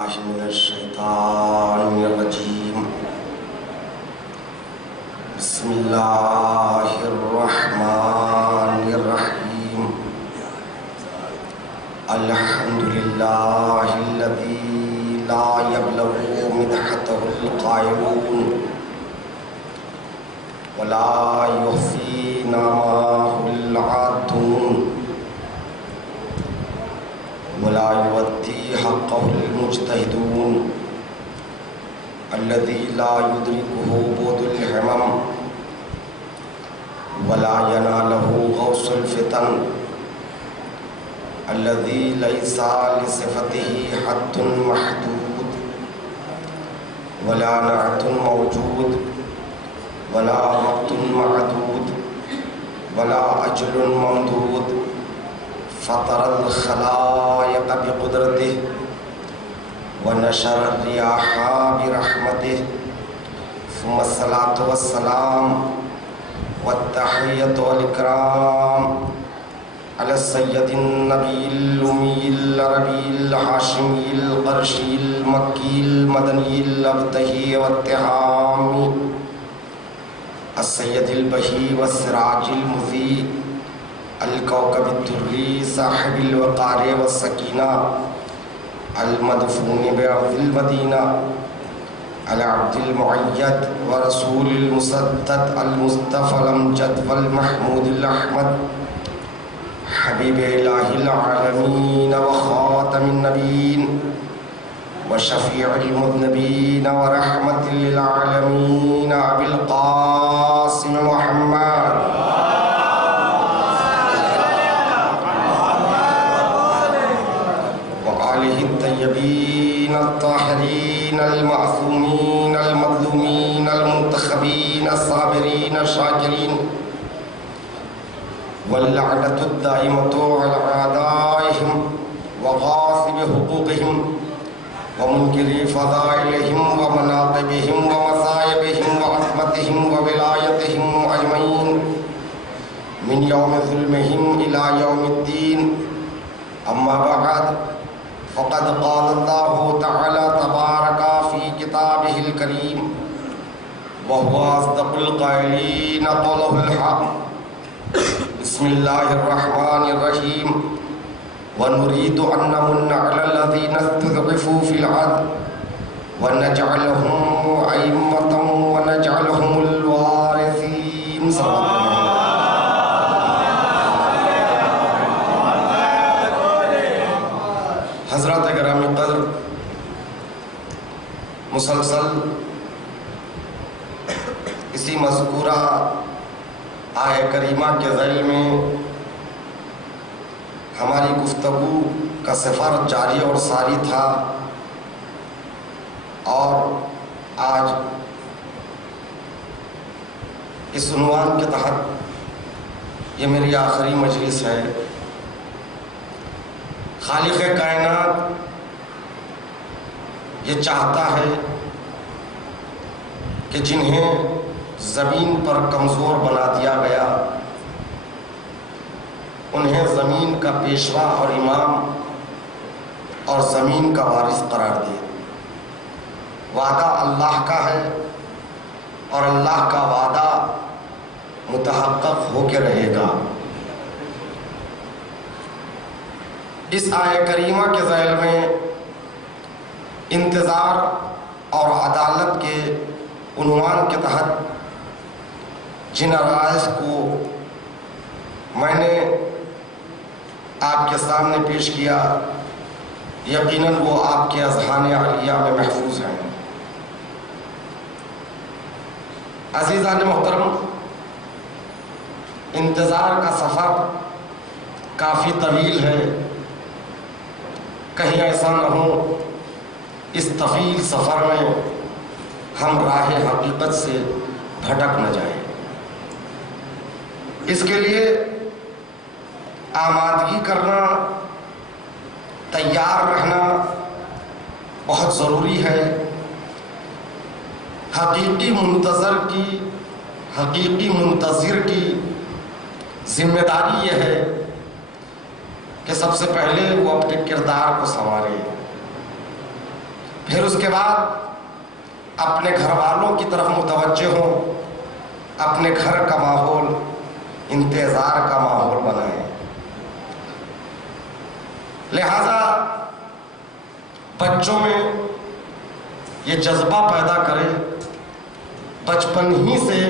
من الشیطان الرجیم بسم اللہ الرحمن الرحیم الحمد للہ الذی لا یبلغ مدحته القائلون ولا یحصی نعمه العادون ولا يؤدي حقه المجتهدون الذي لا يدركه بعد الهمم ولا يناله غوص الفتن الذي ليس لصفته حد محدود ولا نعت موجود ولا وقت معدود ولا أجل ممدود فطر الخلائق بقدرته ونشر الرياح برحمته ثم الصلاة والسلام والتحية والإكرام على السيد النبي الأمي العربي الهاشمي القرشي المكي المدني الأبتهي والتهامي السيد البهي والسراج المضيء الكوكب الدري صاحب الوقار والسكينة المدفون بأرض المدينة العبد المؤيد ورسول المسدد المصطفى الأمجد والمحمود الأحمد حبيب إله العالمين وخاتم النبيين وشفيع المذنبين ورحمة للعالمين أبي القاسم محمد الطيبين الطاهرين المعصومين المظلومين المنتخبين الصابرين الشاكرين واللعنة الدائمة على أعدائهم وغاصب حقوقهم ومنكر فضائلهم ومناقبهم ومصائبهم وعصمتهم وولايتهم أجمعين من يوم ظلمهم إلى يوم الدين. أما بعد فقد قال الله تعالى تبارك في كتابه الكريم وهو أصدق القائلين قوله الحق بسم الله الرحمن الرحيم ونريد أن نمن على الذين استضعفوا في الأرض ونجعلهم أئمة ونجعلهم الوارثين. حضرات گرامی قدر، مسلسل اسی مذکورہ آیہ کریمہ کے ذیل میں ہماری گفتگو کا سفر جاری اور ساری تھا، اور آج اس عنوان کے تحت یہ میری آخری مجلس ہے. خالق کائنات یہ چاہتا ہے کہ جنہیں زمین پر کمزور بنا دیا گیا انہیں زمین کا پیشوا اور امام اور زمین کا وارث قرار دے. وعدہ اللہ کا ہے اور اللہ کا وعدہ متحقق ہو کے رہے گا. اس آیہ کریمہ کے ذیل میں انتظار اور عدالت کے عنوان کے تحت جن عرائض کو میں نے آپ کے سامنے پیش کیا، یقیناً وہ آپ کے اذہان عالیہ میں محفوظ ہیں. عزیزان محترم، انتظار کا سفر کافی طویل ہے. کہیں ایسا نہ ہو اس طویل سفر میں ہم راہ حقیقت سے بھٹک نہ جائیں. اس کے لیے آمادگی کرنا، تیار رہنا بہت ضروری ہے. حقیقی منتظر کی ذمہ داری یہ ہے کہ سب سے پہلے وہ اپنے کردار کو سنوارے. پھر اس کے بعد اپنے گھر والوں کی طرف متوجہ ہوں، اپنے گھر کا ماحول انتظار کا ماحول بنائیں۔ لہذا بچوں میں یہ جذبہ پیدا کرے، بچپن ہی سے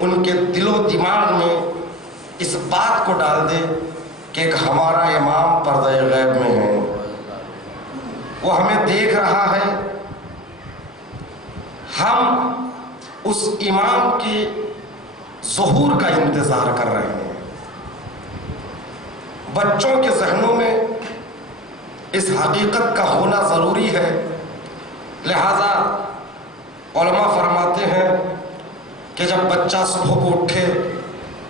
ان کے دل و دماغ میں اس بات کو ڈال دے کہ ایک ہمارا امام پردہ غیب میں ہے، وہ ہمیں دیکھ رہا ہے، ہم اس امام کے ظہور کا انتظار کر رہے ہیں۔ بچوں کے ذہنوں میں اس حقیقت کا ہونا ضروری ہے۔ لہذا علماء فرماتے ہیں کہ جب بچہ صبح کو اٹھے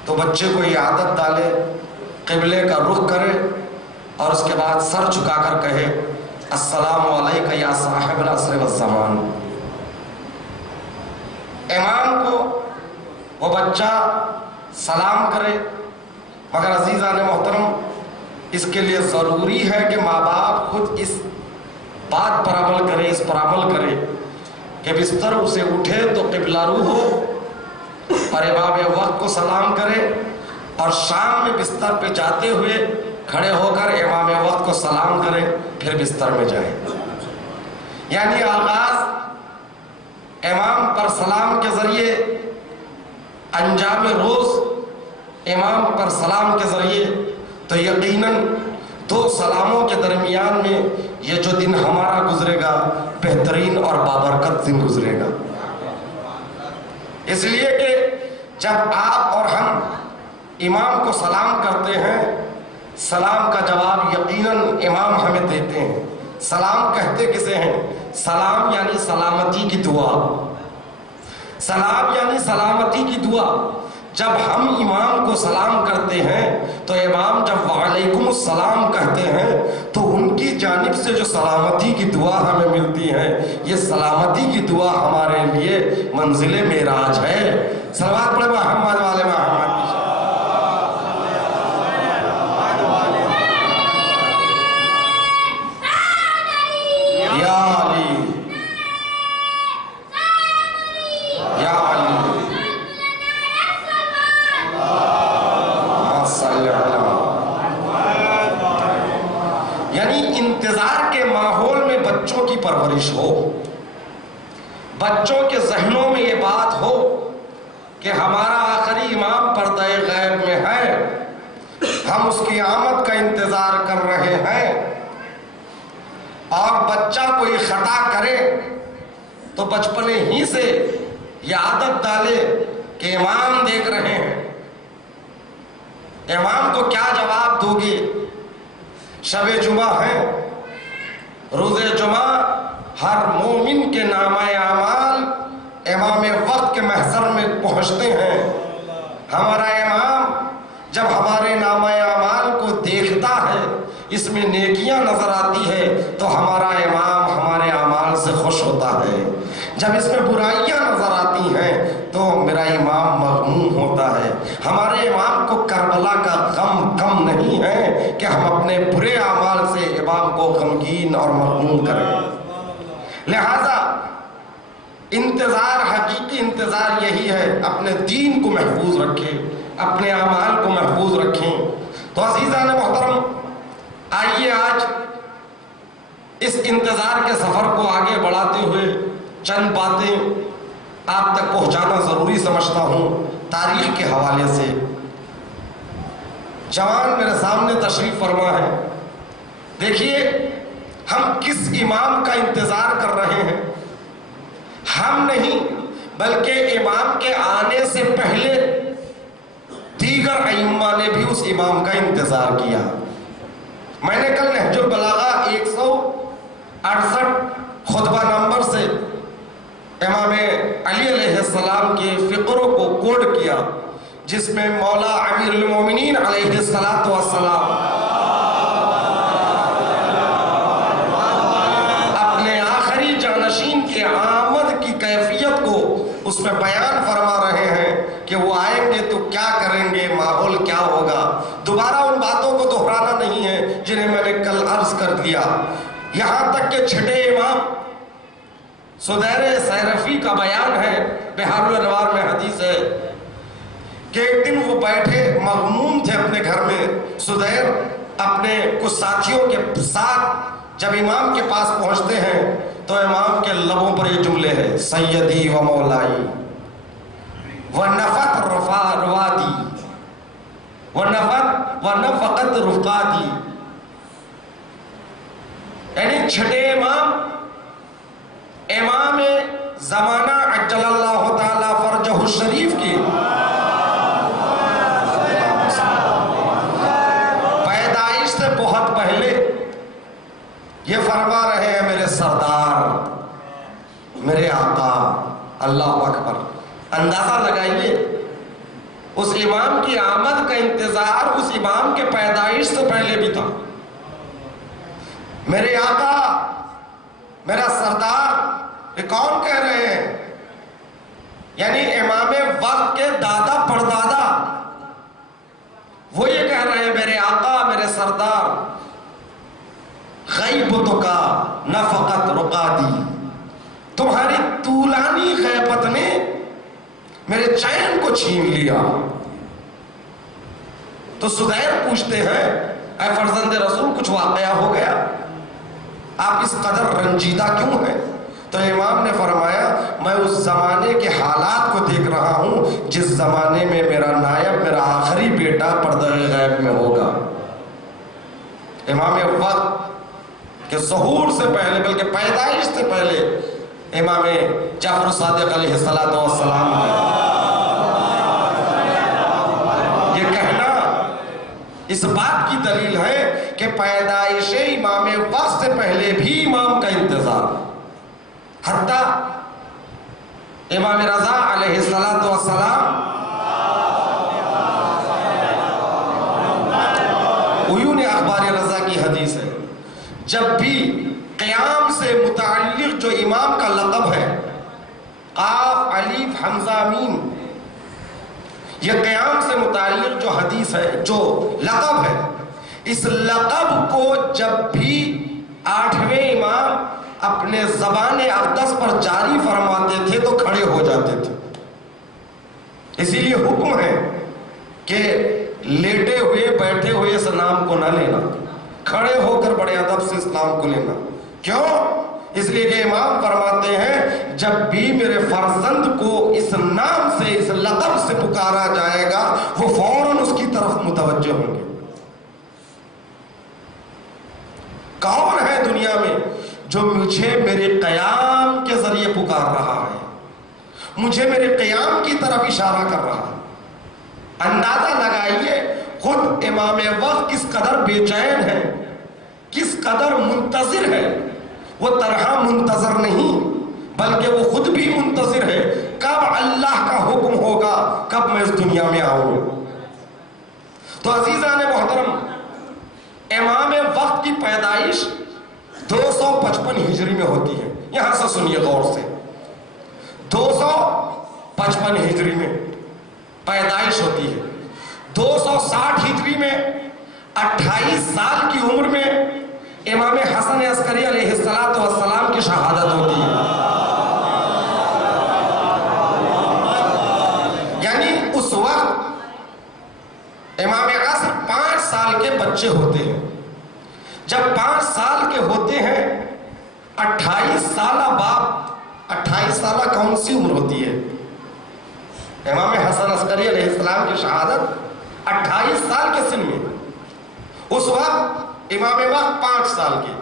تو بچے کو یہ عادت ڈالے، قبلے کا رخ کرے اور اس کے بعد سر جھکا کر کہے السلام علیکم یا صاحب العصر والزمان۔ امام کو وہ بچہ سلام کرے، مگر عزیزان محترم اس کے لیے ضروری ہے کہ ماں باپ خود اس بات پر عمل کرے، اس پر عمل کرے کہ بستر اسے اٹھے تو قبلہ رو ہو اور امام وقت کو سلام کرے، اور شام میں بستر پہ جاتے ہوئے کھڑے ہو کر امام وقت کو سلام کرے، پھر بستر میں جائے۔ یعنی آغاز امام پر سلام کے ذریعے، انجام روز امام پر سلام کے ذریعے، تو یقیناً دو سلاموں کے درمیان میں یہ جو دن ہمارا گزرے گا بہترین اور بابرکت دن گزرے گا۔ اس لیے کہ جب آپ اور ہم امام کو سلام کرتے ہیں، سلام کا جواب یقیناً امام ہمیں دیتے ہیں۔ سلام کہتے کسے ہیں؟ سلام یعنی سلامتی کی دعا، سلام یعنی سلامتی کی دعا۔ جب ہم امام کو سلام کرتے ہیں تو امام جب وعلیکم السلام کہتے ہیں تو ان کی جانب سے جو سلامتی کی دعا ہمیں ملتی ہے، یہ سلامتی کی دعا ہمارے لیے منزل معراج ہے۔ صلوات پڑھیں محمد والے محمد۔ یا علی یا علی یعنی انتظار کے ماحول میں بچوں کی پرورش ہو، بچوں کے ذہنوں میں یہ بات ہو کہ ہمارا آخری امام پردہ غیب میں ہے، ہم اس کی آمد کا انتظار کر رہے ہیں۔ اور بچہ کوئی خطا کرے تو بچپنے ہی سے یہ عادت ڈالے کہ امام دیکھ رہے ہیں، امام کو کیا جواب دو گے؟ شب جمعہ ہے، روز جمعہ ہر مومن کے نامہ اعمال امام وقت کے محضر میں پہنچتے ہیں۔ ہمارا امام جب ہمارے نامہ اعمال کو دیکھتا ہے، اس میں نیکیاں نظر آتی ہے تو ہمارا امام ہمارے اعمال سے خوش ہوتا ہے۔ جب اس میں برائیاں نظر آتی ہیں تو میرا امام مغموم ہوتا ہے۔ ہمارے امام کو کربلا کا غم کم نہیں ہے کہ ہم اپنے برے اعمال سے امام کو غمگین اور مغموم کریں۔ لہذا انتظار، حقیقی انتظار یہی ہے، اپنے دین کو محفوظ رکھیں، اپنے اعمال کو محفوظ رکھیں۔ تو عزیزان محترم، آئیے آج اس انتظار کے سفر کو آگے بڑھاتے ہوئے چند باتیں آپ تک پہنچانا ضروری سمجھتا ہوں تاریخ کے حوالے سے۔ جوان میرے سامنے تشریف فرما ہے، دیکھیے ہم کس امام کا انتظار کر رہے ہیں۔ ہم نہیں بلکہ امام کے آنے سے پہلے دیگر ائمہ نے بھی اس امام کا انتظار کیا۔ میں نے کل نہج البلاغہ 168 خطبہ نمبر سے امام علی علیہ السلام کے فقروں کو کوڈ کیا، جس میں مولا امیر المومنین علیہ السلام اپنے آخری جانشین کے آمد کی کیفیت کو اس میں بیان فرما رہے ہیں کہ وہ آئیں گے تو کیا کریں گے، ماحول کیا ہوگا۔ دوبارہ ان باتوں کو دہرانا نہیں ہے جنہیں میں نے کل عرض کر دیا۔ یہاں تک کہ چھٹے امام سدیر سیرفی کا بیان ہے، بحار الانوار میں حدیث ہے کہ ایک دن وہ بیٹھے مغموم تھے اپنے گھر میں، سدیر اپنے کچھ ساتھیوں کے ساتھ جب امام کے پاس پہنچتے ہیں تو امام کے لبوں پر یہ جملے ہیں، سیدی و مولائی ونفت روادی ونفقت رفقاتی، یعنی چھٹے امام زمانہ عجل اللہ تعالی فرجہ الشریف کی پیدائش سے بہت پہلے یہ فرما رہے ہیں، میرے سردار، میرے آقا، اللہ اکبر۔ اندازہ لگائیے اس امام کی آمد کا انتظار اس امام کے پیدائش سے پہلے بھی تھا۔ میرے آقا، میرا سردار، یہ کون کہہ رہے ہیں؟ یعنی امام وقت کے دادا پردادا وہ یہ کہہ رہے ہیں، میرے آقا، میرے سردار، غیبت کا نفقت رقادی، تمہاری طولانی غیبت نے میرے چین کو چھین لیا۔ تو سدیر پوچھتے ہیں، اے فرزند رسول، کچھ واقعہ ہو گیا؟ آپ اس قدر رنجیدہ کیوں ہیں؟ تو امام نے فرمایا، میں اس زمانے کے حالات کو دیکھ رہا ہوں جس زمانے میں میرا نائب، میرا آخری بیٹا پردہ غیب میں ہوگا۔ امام وقت کے ظہور سے پہلے، بلکہ پیدائش سے پہلے امام جعفر صادق علیہ السلام یہ کہنا اس بات کی دلیل ہے کہ پیدائش امام وقت سے پہلے بھی امام کا انتظار، حتیٰ امام رضا علیہ السلام عیون اخبار رضا کی حدیث ہے، جب بھی قیام سے متعلق جو امام کا لقب ہے، قاف الف حمزہ میم، یہ قیام سے متعلق جو حدیث ہے، جو لقب ہے، اس لقب کو جب بھی 8ویں امام اپنے زبان اقدس پر جاری فرماتے تھے تو کھڑے ہو جاتے تھے۔ اسی لیے حکم ہے کہ لیٹے ہوئے بیٹھے ہوئے اس نام کو نہ لینا، کھڑے ہو کر بڑے ادب سے اس نام کو لینا۔ کیوں؟ اس لیے کہ امام فرماتے ہیں، جب بھی میرے فرزند کو اس نام سے، اس لقب سے پکارا جائے گا، وہ فوراً اس کی طرف متوجہ ہوں گے۔ کون ہے دنیا میں جو مجھے میرے قیام کے ذریعے پکار رہا ہے، مجھے میرے قیام کی طرف اشارہ کر رہا ہے؟ اندازہ لگائیے خود امام وقت کس قدر بے چین ہے، کس قدر منتظر ہے۔ وہ تنہا منتظر نہیں بلکہ وہ خود بھی منتظر ہے، کب اللہ کا حکم ہوگا، کب میں اس دنیا میں آؤں۔ تو عزیزان محترم، امام وقت کی پیدائش 255 ہجری میں ہوتی ہے۔ یہاں سے سنیے غور سے، 255 ہجری میں پیدائش ہوتی ہے۔ 260 ہجری میں 28 سال کی عمر میں امام حسن عسکری علیہ السلام کی شہادت ہوتی ہے۔ یعنی اس وقت امام عصر 5 سال کے بچے ہوتے ہیں۔ جب 5 سال کے ہوتے ہیں، 28 سالہ باپ، 28 سالہ کون سی عمر ہوتی ہے؟ امام حسن عسکری علیہ السلام کی شہادت 28 سال کے سن میں، اس وقت امام وقت 5 سال کے،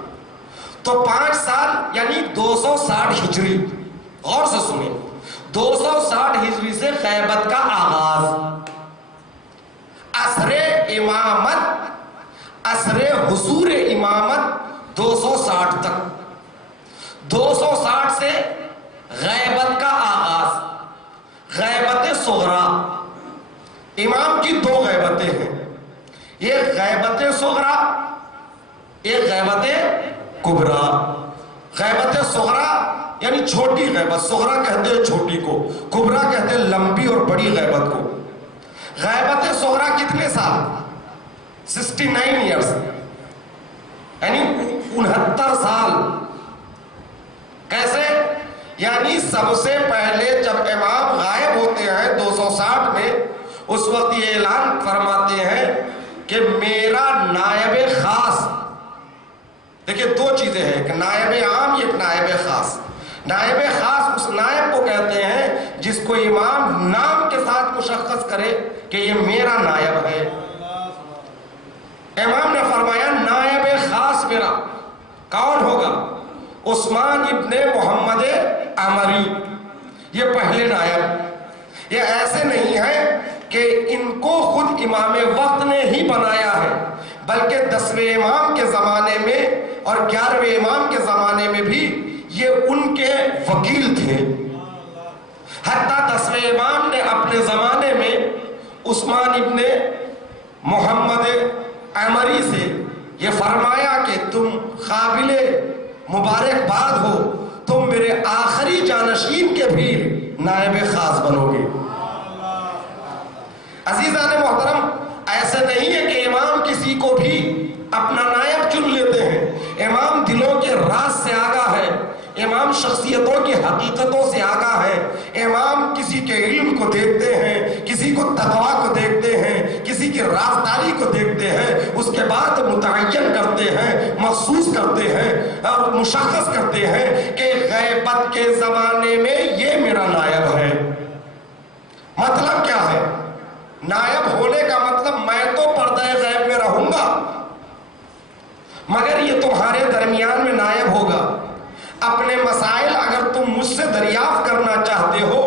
تو 5 سال یعنی 260 ہجری۔ غور سے سنیں، 260 ہجری سے غیبت کا آغاز، عصر امامت، عصر حضور امامت 260 تک، 260 سے غیبت کا آغاز، غیبت صغرا۔ امام کی 2 غیبتیں ہیں، ایک غیبت صغرا، ایک غیبت کبرا۔ غیبت صغرا یعنی چھوٹی غیبت، صغرا کہتے ہیں چھوٹی کو، کبرا کہتے ہیں لمبی اور بڑی غیبت کو۔ غیبت صغرا کتنے سال؟ 69 ایئرس، یعنی 69 سال. کیسے؟ یعنی سب سے پہلے جب امام غائب ہوتے ہیں 260 میں، اس وقت یہ اعلان فرماتے ہیں کہ میرا نائب خاص. دیکھیں دو چیزیں ہیں، ایک نائب عام، ایک نائب خاص. نائب خاص اس نائب کو کہتے ہیں جس کو امام نام کے ساتھ مشخص کرے کہ یہ میرا نائب ہے. امام نے فرمایا نائب خاص میرا کون ہوگا؟ عثمان ابن محمد عمری. یہ پہلے نائب. یہ ایسے نہیں ہے کہ ان کو خود امام وقت نے ہی بنایا ہے، بلکہ 10ویں امام کے زمانے میں اور 11ویں امام کے زمانے میں بھی یہ ان کے وکیل تھے. حتیٰ 10ویں امام نے اپنے زمانے میں عثمان ابن محمد عمری سے یہ فرمایا کہ تم قابل مبارکباد ہو، تم میرے آخری جانشین کے بھی نائب خاص بنو گے. عزیزان محترم، ایسے نہیں ہے کہ امام کسی کو بھی اپنا نائب چن لیتے ہیں. امام دلوں کے راز سے آگاہ ہے، امام شخصیتوں کی حقیقتوں سے آگاہ ہے. امام کسی کے علم کو دیکھتے ہیں، کسی کو تقویٰ کو دیکھتے ہیں، کسی کی رازداری کو دیکھتے ہیں، اس کے بعد متعین کرتے ہیں، محسوس کرتے ہیں اور مشخص کرتے ہیں کہ غیبت کے زمانے میں یہ میرا نائب ہے. مطلب کیا ہے؟ نائب ہونے کا مطلب میں تو پردہ غیب میں رہوں گا، مگر یہ تمہارے درمیان میں نائب ہوگا. اپنے مسائل اگر تم مجھ سے دریافت کرنا چاہتے ہو،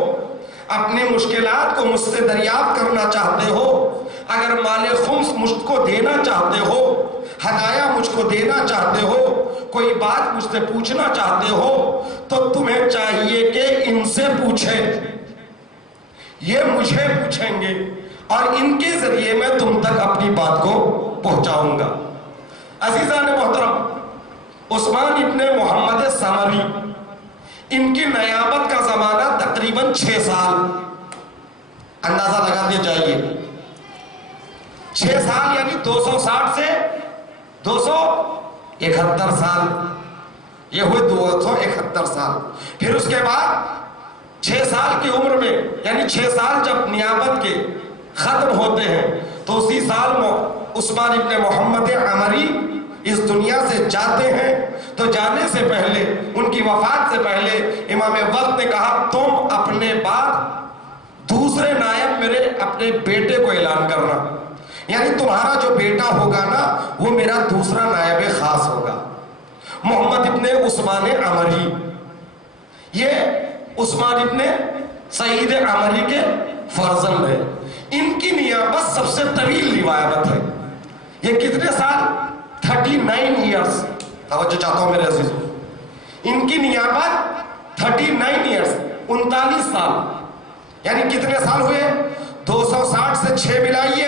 اپنی مشکلات کو مجھ سے دریافت کرنا چاہتے ہو، اگر مال خمس مجھ کو دینا چاہتے ہو، ہدایہ مجھ کو دینا چاہتے ہو، کوئی بات مجھ سے پوچھنا چاہتے ہو، تو تمہیں چاہیے کہ ان سے پوچھیں. یہ مجھے پوچھیں گے اور ان کے ذریعے میں تم تک اپنی بات کو پہنچاؤں گا. عزیزان محترم، عثمان ابن محمد سمری، ان کی نیابت کا زمانہ تقریباً 6 سال. اندازہ لگا دیا جائیے 6 سال یعنی 260 سے 271 سال. یہ ہوئے 271 سال. پھر اس کے بعد 6 سال کی عمر میں، یعنی 6 سال جب نیابت کے ختم ہوتے ہیں تو اسی سال عثمان ابن محمد عمری اس دنیا سے جاتے ہیں. تو جانے سے پہلے، ان کی وفات سے پہلے، امام وقت نے کہا تم اپنے بعد دوسرے نائب میرے اپنے بیٹے کو اعلان کرنا. یعنی تمہارا جو بیٹا ہوگا نا وہ میرا دوسرا نائب خاص ہوگا. محمد ابن عثمان عمری، یہ عثمان ابن سعید عمری کے فرزند ہے. ان کی نیابت سب سے طویل روایت ہے. یہ کتنے سال؟ 39 ایئرز. توجہ چاہتا ہوں میرے عزیزوں، ان کی نیابت 39 ایئرز، 39 سال. یعنی کتنے سال ہوئے؟ 260 سے 6 ملائیے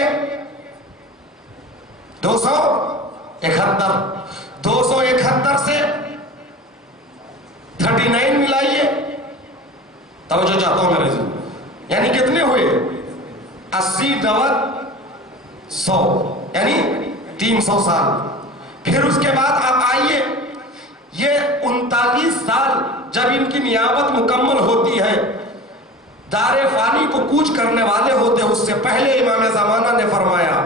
271. 271 سے 39 ملائیے، توجہ چاہتا ہوں میرے عزیزوں، یعنی کتنے ہوئے؟ 80 90 100، یعنی 300 سال. پھر اس کے بعد آپ آئیے، یہ 39 سال جب ان کی نیابت مکمل ہوتی ہے، دار فانی کو کوچ کرنے والے ہوتے، اس سے پہلے امام زمانہ نے فرمایا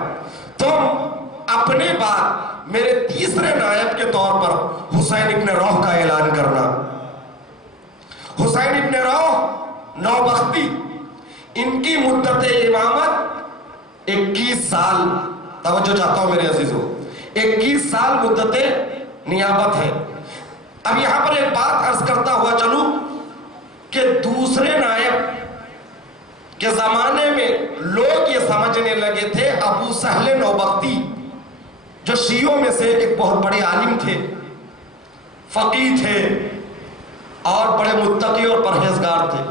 تم اپنے بعد میرے تیسرے نائب کے طور پر حسین ابن روح کا اعلان کرنا. حسین ابن روح نوبختی، ان کی مدت امامت 21 سال. توجہ چاہتا ہوں میرے عزیزوں، 21 سال مدت نیابت ہے. اب یہاں پر ایک بات عرض کرتا ہوا چلوں کہ دوسرے نائب کے زمانے میں لوگ یہ سمجھنے لگے تھے ابو سہل نوبختی، جو شیعوں میں سے ایک بہت بڑے عالم تھے، فقیہ تھے اور بڑے متقی اور پرہیزگار تھے.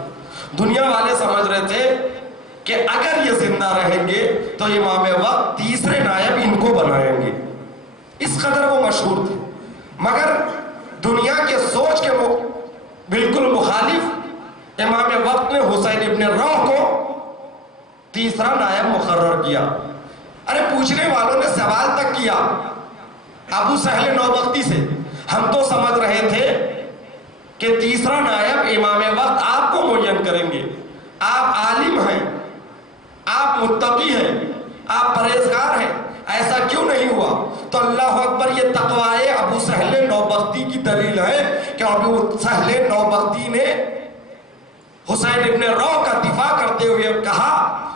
دنیا والے سمجھ رہے تھے کہ اگر یہ زندہ رہیں گے تو امام وقت تیسرے نائب ان کو بنائیں گے. اس قدر وہ مشہور تھے. مگر دنیا کے سوچ کے بالکل مخالف امام وقت نے حسین ابن روح کو تیسرا نائب مقرر کیا. ارے پوچھنے والوں نے سوال تک کیا ابو سہل نوبختی سے، ہم تو سمجھ رہے تھے کہ تیسرا نائب امام وقت آپ کو معین کریں گے. آپ عالم ہیں, آپ متقی ہیں, آپ پرہیزگار ہیں, ایسا کیوں نہیں ہوا؟ تو اللہ اکبر, یہ تقوی ابو سہل نوبختی کی دلیل ہے کہ ابو سہل نوبختی نے حسین ابن رو کا دفاع کرتے ہوئے کہا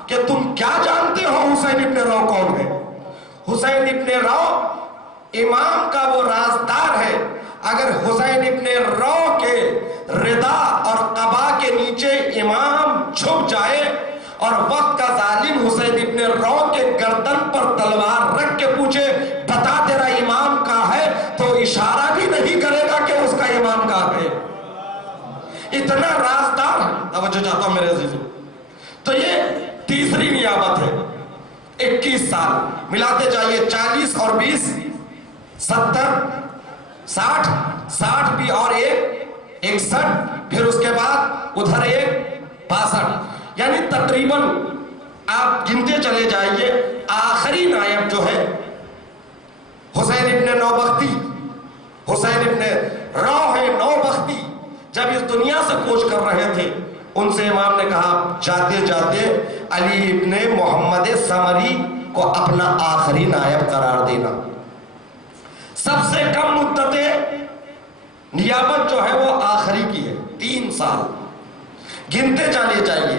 کہ تم کیا جانتے ہو حسین ابن رو کون ہے؟ حسین ابن رو امام کا وہ رازدار ہے. اگر حسین ابن رو کے ردا اور قبا کے نیچے امام چھپ جائے اور وقت کا ظالم حسین ابن رو کے گردن پر تلوار رکھ کے پوچھے بتا تیرا امام کہاں ہے, تو اشارہ بھی نہیں کرے گا کہ اس کا امام کہاں ہے. اتنا رازدار ہے. توجہ چاہتا ہوں میرے عزیزو. تو یہ تیسری نیابت ہے. 21 سال ملاتے جائیے, 40 اور 20 70 60 60 بھی اور 61, پھر اس کے بعد ادھر 62, یعنی تقریباً آپ گنتے چلے جائیے. آخری نائب جو ہے حسین ابن نوبختی, حسین ابن رو ہے نوبختی, جب اس دنیا سے کوچ کر رہے تھے ان سے امام نے کہا جاتے جاتے علی ابن محمد سمری کو اپنا آخری نائب قرار دینا. سب سے کم مدت نیابت جو ہے وہ آخری کی ہے, 3 سال. گنتے چلے جائیے,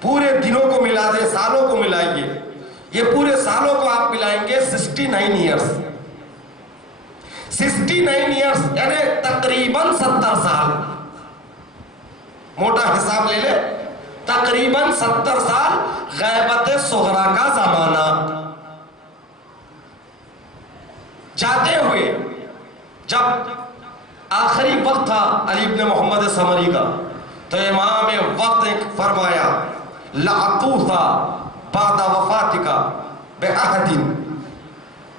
پورے دنوں کو ملا دے, سالوں کو ملائیے, یہ پورے سالوں کو آپ ملائیں گے 69 ایئرز. 69 ایئرز یعنی تقریباً 70 سال. موٹا حساب لے لے, تقریباً 70 سال غیبت صغرا کا زمانہ. جاتے ہوئے جب آخری وقت تھا علی ابن محمد سمری کا, تو امام وقت ایک فرمایا لَعْطُوثَ بَعْدَ وَفَاتِكَ بِعَهْدٍ,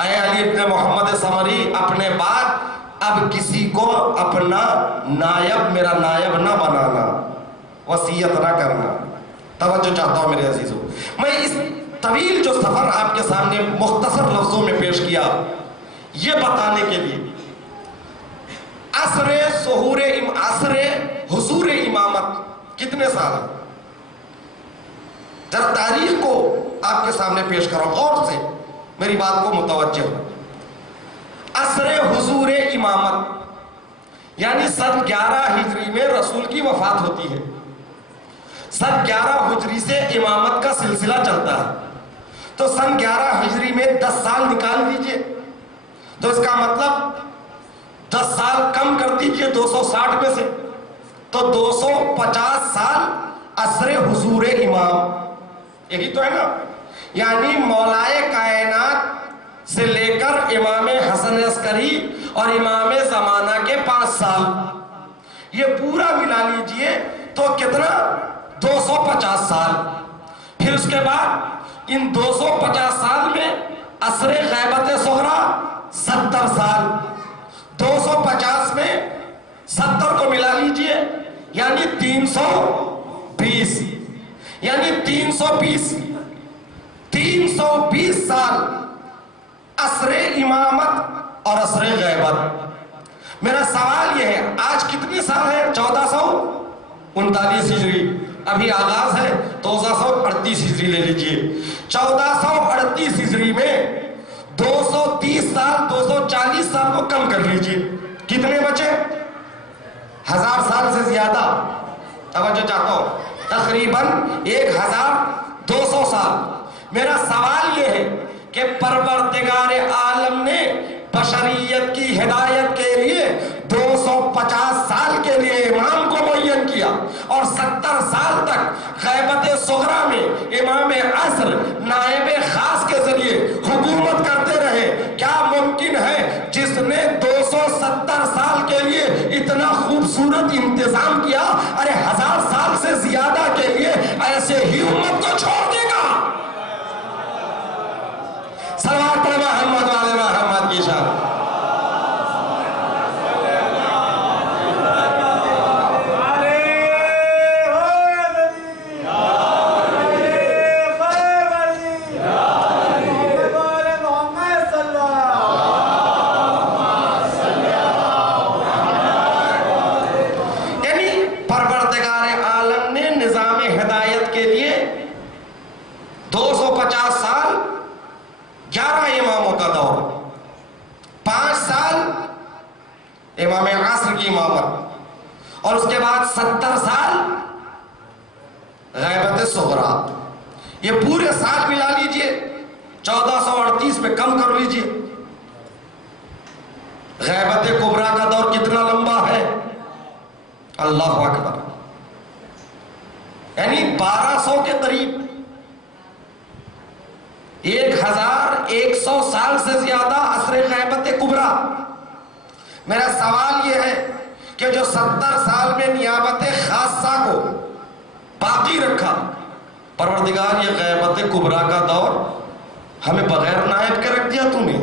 اے علی ابن محمد سمری اپنے بعد اب کسی کو اپنا نائب, میرا نائب نہ بنانا, وصیت نہ کرنا. توجہ چاہتا ہوں میرے عزیزو. میں اس طویل جو سفر آپ کے سامنے مختصر لفظوں میں پیش کیا یہ بتانے کے لیے عصر حضور امامت کتنے سال ہے. ذرا تاریخ کو آپ کے سامنے پیش کرو, غور سے میری بات کو متوجہ ہو. عصر حضور امامت یعنی 11 ہجری میں رسول کی وفات ہوتی ہے. 11 ہجری سے امامت کا سلسلہ چلتا ہے, تو 11 ہجری میں 10 سال نکال دیجئے, تو اس کا مطلب 10 سال کم کر دیجئے 260 میں سے, تو 250 سال عصر حضور امام, یہی تو ہے نا. یعنی مولائے کائنات سے لے کر امام حسن عسکری اور امام زمانہ کے 5 سال, یہ پورا ملا لیجئے تو کتنا 250 سال. پھر اس کے بعد ان 250 سال میں عصر غیبت صغرا 70 سال, 250 میں 70 کو ملا لیجئے یعنی 320, یعنی 320 سال عصر امامت اور عصر غیبت. میرا سوال یہ ہے آج کتنے سال ہے؟ 1439 ہجری, ابھی آغاز ہے 1438 ہجری لے لیجئے. 1438 ہجری میں 230 سال 240 سال کو کم کر لیجئے, کتنے بچے؟ 1000 سال سے زیادہ. توجہ چاہتا ہوں, تقریباً 1200 سال. میرا سوال یہ ہے کہ پروردگار عالم نے بشریت کی ہدایت کے لیے 250 سال کے لیے امام کو معین کیا اور 70 سال تک غیبت صغرا میں امام عصر نائب خاص کے ذریعے حکومت کرتے رہے. کیا ممکن ہے جس نے 270 سال کے لیے اتنا خوبصورت انتظام کیا, ارے 1000 سال سے زیادہ کے لیے ایسے ہی امت کو چھوڑ دے گا؟ صلوات پڑھو محمد والے محمد کی شان. اور اس کے بعد 70 سال غیبت صغرا. یہ پورے سال ملا لیجئے 1438 پہ کم کر لیجئے. غیبت کبریٰ کا دور کتنا لمبا ہے؟ اللہ اکبر. یعنی 1200 کے قریب، 1100 سال سے زیادہ عصر غیبت کبریٰ. میرا سوال یہ ہے کہ جو 70 سال میں نیابت خاصہ کو باقی رکھا، پروردگار یہ غیبت کبریٰ کا دور ہمیں بغیر نائب کے رکھ دیا تو نے.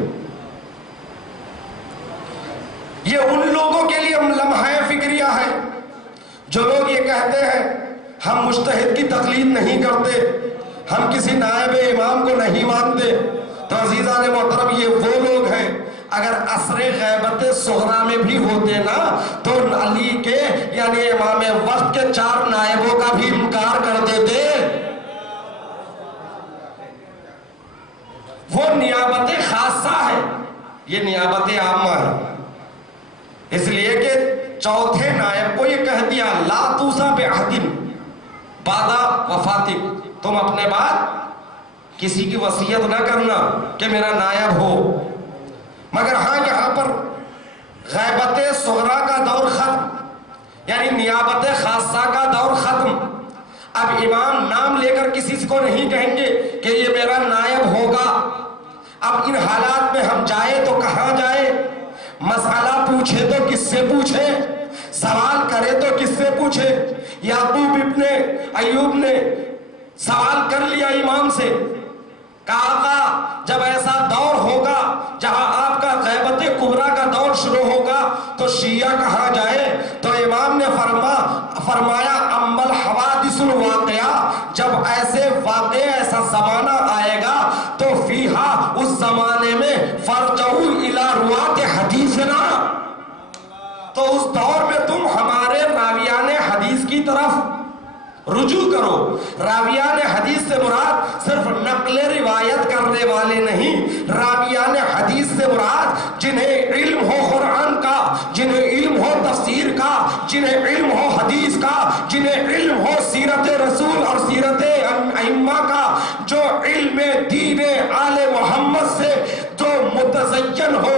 یہ ان لوگوں کے لیے لمحہ فکریہ ہے جو لوگ یہ کہتے ہیں ہم مجتہد کی تقلید نہیں کرتے، ہم کسی نائب امام کو نہیں مانتے. تو عزیزان محترم، یہ وہ لوگ ہیں اگر عصر غیبت صغرا میں بھی ہوتے نا تو علی کے یعنی امام وقت کے 4 نائبوں کا بھی انکار کر دیتے. وہ نیابت خاصہ ہے، یہ نیابت عامہ ہے. اس لیے کہ چوتھے نائب کو یہ کہہ دیا لا توصى بعهد بعد وفاتک، تم اپنے بعد کسی کی وصیت نہ کرنا کہ میرا نائب ہو. مگر ہاں یہاں پر غیبت صغرا کا دور ختم، یعنی نیابت خاصہ کا دور ختم. اب امام نام لے کر کسی کو نہیں کہیں گے کہ یہ میرا نائب ہوگا. اب ان حالات میں ہم جائے تو کہاں جائے؟ مسئلہ پوچھے تو کس سے پوچھے؟ سوال کرے تو کس سے پوچھے؟ یعقوب ابن ایوب نے سوال کر لیا امام سے، کہا آقا جب ایسا دور ہوگا جہاں آپ کا غیبت کبریٰ کا دور شروع ہوگا تو شیعہ کہاں جائے؟ تو امام نے فرمایا اما الحوادث الواقعہ، جب ایسے واقعے ایسا زمانہ آئے گا تو فیہا اس زمانے میں فرجعوا الی رواة حدیثنا، تو اس دور میں تم ہمارے راویان حدیث کی طرف رجوع کرو. راویان حدیث سے مراد صرف نقل روایت کرنے والے نہیں، راویان حدیث سے مراد جنہیں علم ہو قرآن کا، جنہیں علم ہو تفسیر کا، جنہیں علم ہو حدیث کا، جنہیں علم ہو سیرت رسول اور سیرت ائمہ کا، جو علم دین آل محمد سے جو متزین ہو،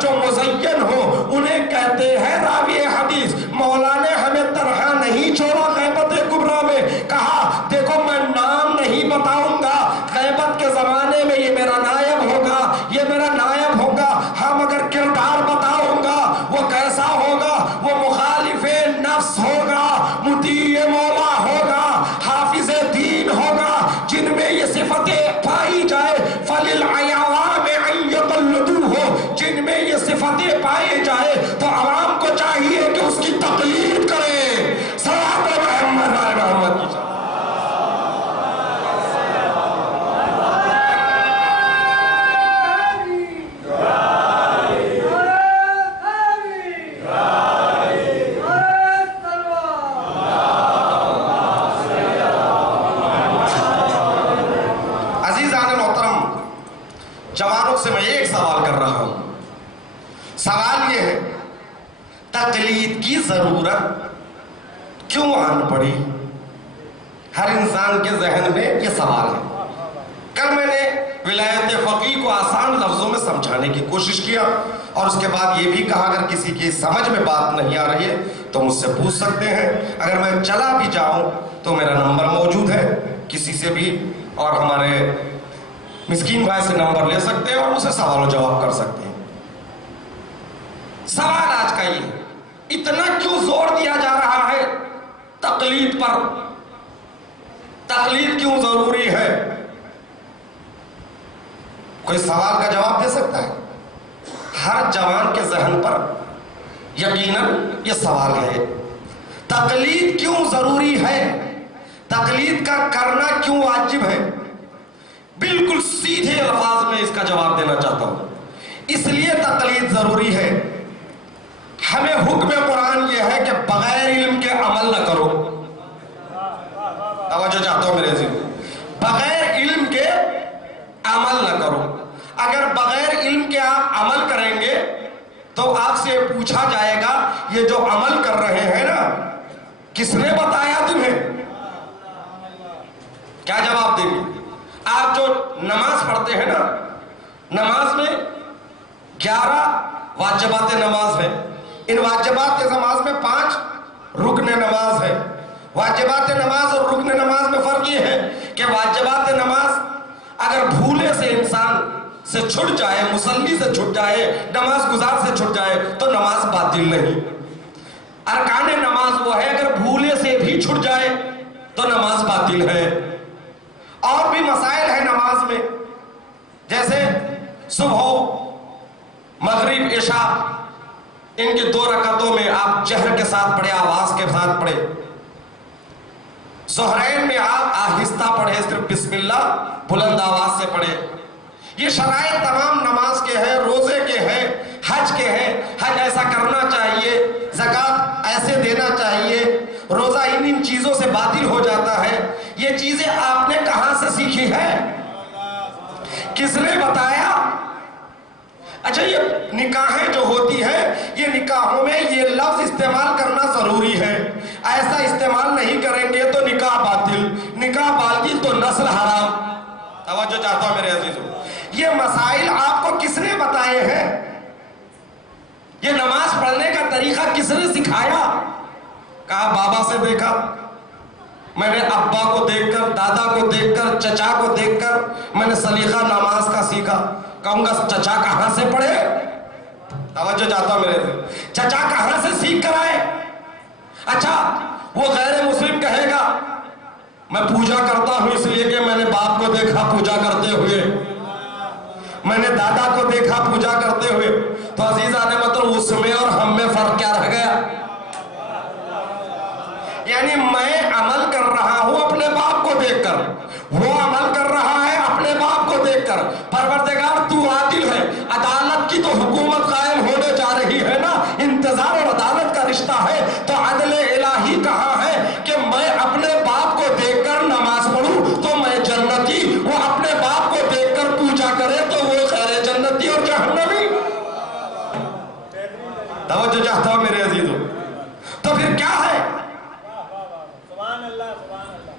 جو مزین ہو، انہیں کہتے ہیں راوی حدیث. مولا نے ہمیں طرح نہیں چھوڑا غیبت کبریٰ میں، کہا دیکھو میں نام نہیں بتاؤں گا، غیبت کے زمانے میں یہ میرا نائب ہوگا، یہ میرا نائب ہوگا. ہم اگر کردار بتاؤں گا وہ کیسا ہوگا؟ وہ مخالف نفس ہوگا، مطیع مولا ہوگا، حافظ دین ہوگا. جن میں یہ صفتیں پائی جائے فَلِلْعَيَوَامِ أَن يَقَلِّدُوهُ، جن میں یہ صفتیں پائی جائے تو عوام کو چاہیے کہ اس کی تقلید کرے. صلوات محمد آل محمد کی. جوانوں سے میں ایک سوال کر رہا ہوں. سوال یہ ہے تقلید کی ضرورت کیوں آن پڑی؟ ہر انسان کے ذہن میں یہ سوال ہے. کل میں نے ولایت فقیہ کو آسان لفظوں میں سمجھانے کی کوشش کیا اور اس کے بعد یہ بھی کہا اگر کسی کی سمجھ میں بات نہیں آ رہی ہے تو مجھ سے پوچھ سکتے ہیں. اگر میں چلا بھی جاؤں تو میرا نمبر موجود ہے، کسی سے بھی اور ہمارے مسکین بھائی سے نمبر لے سکتے ہیں اور مجھ سے سوال و جواب کر سکتے ہیں. سوال آج کا یہ اتنا کیوں زور دیا جا رہا ہے تقلید پر؟ تقلید کیوں ضروری ہے؟ کوئی سوال کا جواب دے سکتا ہے؟ ہر جوان کے ذہن پر یقیناً یہ سوال ہے، تقلید کیوں ضروری ہے؟ تقلید کا کرنا کیوں واجب ہے؟ بالکل سیدھے الفاظ میں اس کا جواب دینا چاہتا ہوں. اس لیے تقلید ضروری ہے. ہمیں حکم قرآن یہ ہے کہ بغیر علم کے عمل نہ کرو. توجہ چاہتا ہوں میرے ذہن، بغیر علم کے عمل نہ کرو. اگر بغیر علم کے آپ عمل کریں گے تو آپ سے پوچھا جائے گا یہ جو عمل کر رہے ہیں نا کس نے بتایا تمہیں؟ کیا جواب دیں گے؟ آپ جو نماز پڑھتے ہیں نا، نماز میں 11 واجبات نماز ہے. ان واجبات نماز میں 5 رکن نماز ہے. واجبات نماز اور رکن نماز میں فرق یہ ہے کہ واجبات نماز اگر بھولے سے انسان سے چھٹ جائے، مصلی سے چھٹ جائے، نماز گزار سے چھٹ جائے تو نماز باطل نہیں. ارکان نماز وہ ہے اگر بھولے سے بھی چھٹ جائے تو نماز باطل ہے. اور بھی مسائل ہیں نماز میں، جیسے صبح، مغرب، عشاء، ان کی 2 رکعتوں میں آپ جہر کے ساتھ پڑھے، آواز کے ساتھ پڑھے. ظہرین میں آپ آہستہ پڑھے، صرف بسم اللہ بلند آواز سے پڑھے. یہ شرائط تمام نماز کے ہیں، روزے کے ہیں، حج کے ہیں. حج ایسا کرنا چاہیے، زکوٰۃ ایسے دینا چاہیے، روزہ ان چیزوں سے باطل ہو جاتا ہے. یہ چیزیں آپ نے کہاں سے سیکھی ہے؟ کس نے بتایا؟ اچھا، یہ نکاحیں جو ہوتی ہے، یہ نکاحوں میں یہ لفظ استعمال کرنا ضروری ہے. ایسا استعمال نہیں کریں گے تو نکاح باطل، نکاح باطل تو نسل حرام. توجہ چاہتا ہوں میرے عزیزوں، یہ مسائل آپ کو کس نے بتائے ہیں؟ یہ نماز پڑھنے کا طریقہ کس نے سکھایا؟ کہا بابا سے دیکھا، میں نے ابا کو دیکھ کر، دادا کو دیکھ کر، چچا کو دیکھ کر میں نے سلیقہ نماز کا سیکھا. کہوں گا چچا کہاں سے پڑھے؟ توجہ چاہتا ہوں میرے، چچا کہاں سے سیکھ کر آئے؟ اچھا، وہ غیر مسلم کہے گا میں پوجا کرتا ہوں اس لیے کہ میں نے باپ کو دیکھا پوجا کرتے ہوئے، میں نے دادا کو دیکھا پوجا کرتے ہوئے. تو عزیزان مطلب اس میں اور ہم میں فرق کیا رہ گیا؟ یعنی میں عمل کر رہا ہوں اپنے باپ کو دیکھ کر، وہ عمل کر رہا ہے اپنے باپ کو دیکھ کر. پروردگار تو عادل ہے، عدالت کی تو حکومت قائم ہونے جا رہی ہے نا، انتظار اور عدالت کا رشتہ ہے. تو عدل الہی کہاں ہے کہ میں اپنے باپ کو دیکھ کر نماز پڑھوں تو میں جنتی، وہ اپنے باپ کو دیکھ کر پوجا کرے تو وہ خیر جنتی اور جہنمی. توجہ چاہتا ہوں میرے عزیزوں. تو پھر کیا ہے؟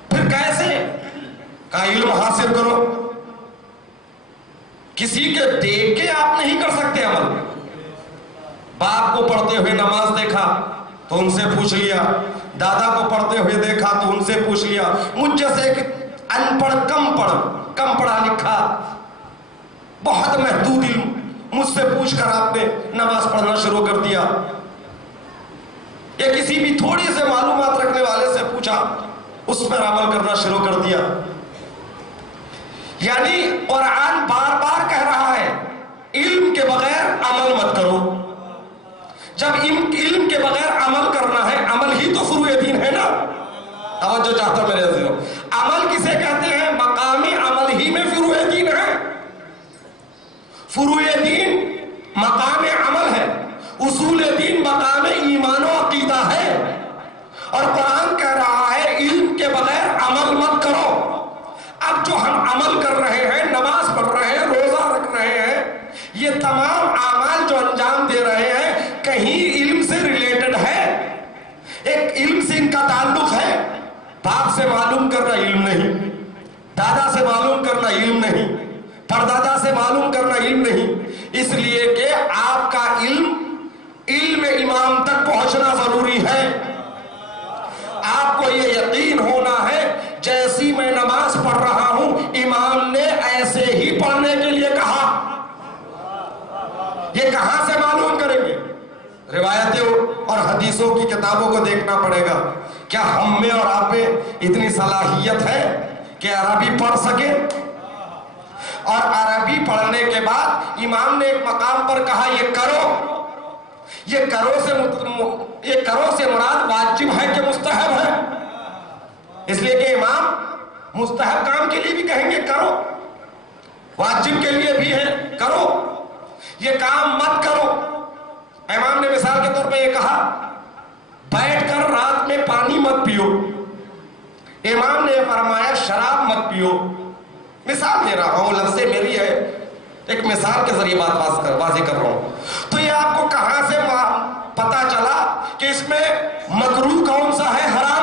پھر کیسے؟ کا علم حاصل کرو. کسی کے دیکھ کے آپ نہیں کر سکتے عمل. باپ کو پڑھتے ہوئے نماز دیکھا تو ان سے پوچھ لیا، دادا کو پڑھتے ہوئے دیکھا تو ان سے پوچھ لیا. مجھ جیسے ایک ان پڑھ، کم پڑھا لکھا، بہت محدود علم، مجھ سے پوچھ کر آپ نے نماز پڑھنا شروع کر دیا. یا کسی بھی تھوڑی سے معلومات رکھنے والے سے پوچھا، اس پر عمل کرنا شروع کر دیا. یعنی قرآن بار بار کہہ رہا ہے علم کے بغیر عمل مت کرو. جب علم کے بغیر عمل کرنا ہے، عمل ہی تو فروع دین ہے نا. توجہ چاہتا ہوں میرے عزیزوں، عمل کسے کہتے ہیں؟ مقامی عمل ہی میں فروع دین ہے. فروع دین مقام عمل ہے، اصول دین مقام ایمان و عقیدہ ہے. اور قرآن کہہ رہا ہے علم کے بغیر عمل مت کرو. اب جو ہم عمل کر رہے ہیں، نماز پڑھ رہے ہیں، روزہ رکھ رہے ہیں، یہ تمام اعمال جو انجام دے رہے ہیں کہیں علم سے ریلیٹڈ ہے؟ ایک علم سے ان کا تعلق ہے. باپ سے معلوم کرنا علم نہیں، دادا سے معلوم کرنا علم نہیں، پردادا سے معلوم کرنا علم نہیں. اس لیے کہ آپ کا علم امام تک پہنچنا ضروری ہے. آپ کو یہ یقین ہونا ہے جیسی میں نماز پڑھ رہا ہوں امام نے ایسے ہی پڑھنے کے لیے کہا. یہ کہاں سے معلوم کریں گے؟ روایتوں اور حدیثوں کی کتابوں کو دیکھنا پڑے گا. کیا ہم میں اور آپ میں اتنی صلاحیت ہے کہ عربی پڑھ سکے؟ اور عربی پڑھنے کے بعد امام نے ایک مقام پر کہا یہ کرو. یہ کرو سے مراد واجب ہے کہ مستحب ہے؟ اس لیے کہ امام مستحب کام کے لیے بھی کہیں گے کرو، واجب کے لیے بھی ہے کرو. یہ کام مت کرو. امام نے مثال کے طور پہ یہ کہا بیٹھ کر رات میں پانی مت پیو. امام نے فرمایا شراب مت پیو. مثال دے رہا ہوں، لفظ میری ہے، ایک مثال کے ذریعے بات واضح کر رہا ہوں. تو یہ آپ کو کہاں سے پتا چلا کہ اس میں مکروہ کون سا ہے، حرام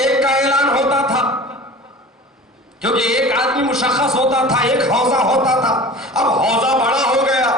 ایک کا اعلان ہوتا تھا، کیونکہ ایک آدمی مشخص ہوتا تھا، ایک حوضہ ہوتا تھا. اب حوضہ بڑا ہو گیا،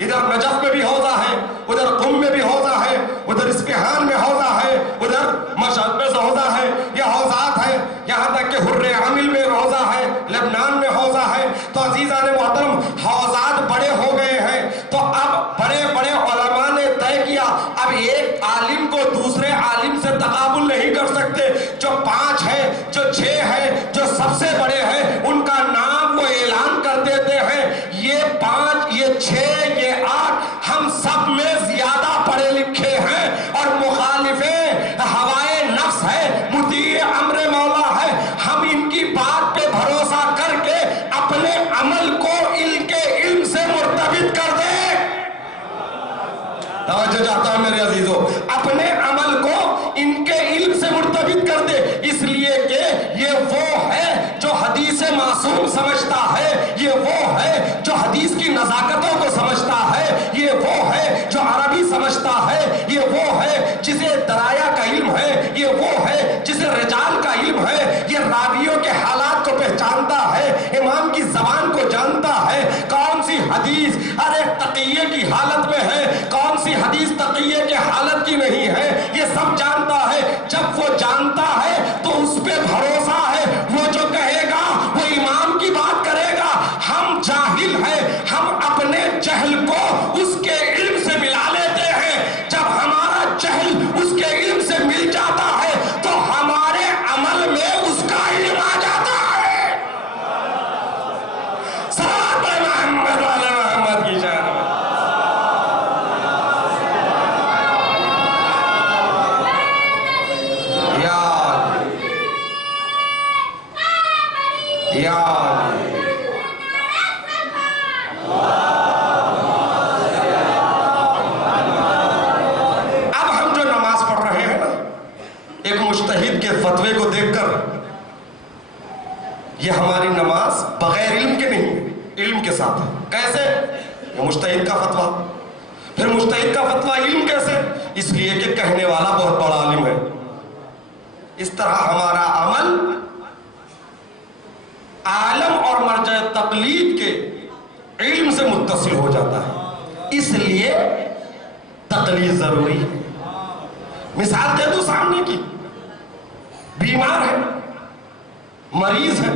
ادھر نجف میں بھی حوضہ ہے، ادھر قم میں بھی حوضہ ہے، ادھر اصفہان میں حوضہ ہے، ادھر مشہد میں حوضہ ہے. یہ حوضات ہیں، یہاں تک کہ حر عامل میں حوضہ ہے، لبنان میں حوضہ ہے. تو عزیزان محترم، حوضات بڑے ہو گئے ہیں. تو اب بڑے بڑے علماء نے طے کیا اب ایک عالم کو دوسرے عالم سے تقابل نہیں کر سکتے. جو 5 ہے، جو 6 ہے، جو سب سے بڑے ہیں، ان کا نام وہ اعلان کر دیتے ہیں. یہ 5، یہ 6، یہ 8، ہم سب میں زیادہ پڑھے لکھے ہیں اور مخالفیں ہوائے نفس ہے، مطیع امر مولا ہے. ہم ان کی بات پہ بھروسہ کر کے اپنے عمل کو ان کے علم سے مرتبط کر دیں. توجہ چاہتا ہوں میرے عزیزوں، اپنے عمل کو ان کے علم سے مرتبط کر دے، اس لیے کہ یہ وہ ہے جو حدیث معصوم سمجھتا ہے، یہ وہ ہے جو حدیث کی نزاکتوں کو سمجھتا ہے، یہ وہ ہے جو عربی سمجھتا ہے، یہ وہ ہے جسے درایا کا علم ہے، یہ وہ ہے جسے رجال کا علم ہے، یہ راویوں کے حالات کو پہچانتا ہے، امام کی زبان کو جانتا ہے. کون سی حدیث ارے تقیے کی حالت میں ہے، کون سی حدیث تقیے کے حالت کی نہیں ہے، یہ سب جانتا ہے. جب وہ جانتا ہے تو اس پہ بھروسہ ہے، وہ جو کہے گا وہ امام کی بات کرے گا. ہم جاہل ہیں، ہم اپنے جہل کو اس کے علم سے ملا لیتے ہیں. جب ہمارا جہل اس کے علم سے مل جاتا ہے تو ہمارے عمل میں اس کا علم آ جاتا ہے. صلوات پڑھیں محمد والے محمد کی شان میں. اب ہم جو نماز پڑھ رہے ہیں نا، ایک مجتہد کے فتوے کو دیکھ کر یہ ہماری نماز بغیر علم کے نہیں، علم کے ساتھ ہے. کیسے؟ یہ مجتہد کا فتویٰ، پھر مجتہد کا فتویٰ علم کیسے؟ اس لیے کہ کہنے والا بہت بڑا عالم ہے. اس طرح ہمارا عمل عالم اور مرجع تقلید کے علم سے متصل ہو جاتا ہے. اس لیے تقلید ضروری ہے. مثال دے دو سامنے کی، بیمار ہے، مریض ہے.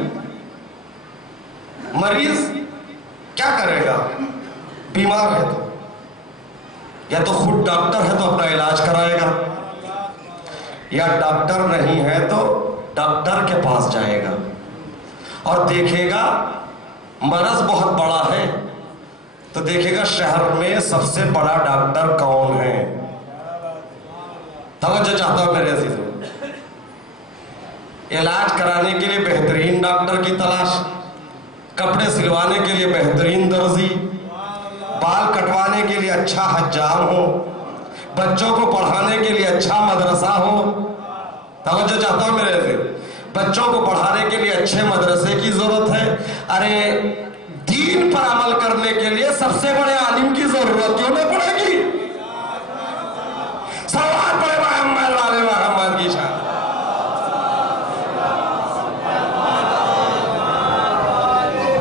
مریض کیا کرے گا؟ بیمار ہے تو یا تو خود ڈاکٹر ہے تو اپنا علاج کرائے گا، یا ڈاکٹر نہیں ہے تو ڈاکٹر کے پاس جائے گا اور دیکھے گا مرض بہت بڑا ہے تو دیکھے گا شہر میں سب سے بڑا ڈاکٹر کون ہے. توجہ چاہتا ہوں میرے عزیزوں، علاج کرانے کے لیے بہترین ڈاکٹر کی تلاش، کپڑے سلوانے کے لیے بہترین درزی، بال کٹوانے کے لیے اچھا حجام ہو، بچوں کو پڑھانے کے لیے اچھا مدرسہ ہو. توجہ چاہتا ہوں میرے عزیز، بچوں کو پڑھانے کے لیے اچھے مدرسے کی ضرورت ہے. ارے دین پر عمل کرنے کے لیے سب سے بڑے عالم کی ضرورت کیوں نہ پڑے گی؟ صلوات پڑھیں محمد والے محمد کی شان.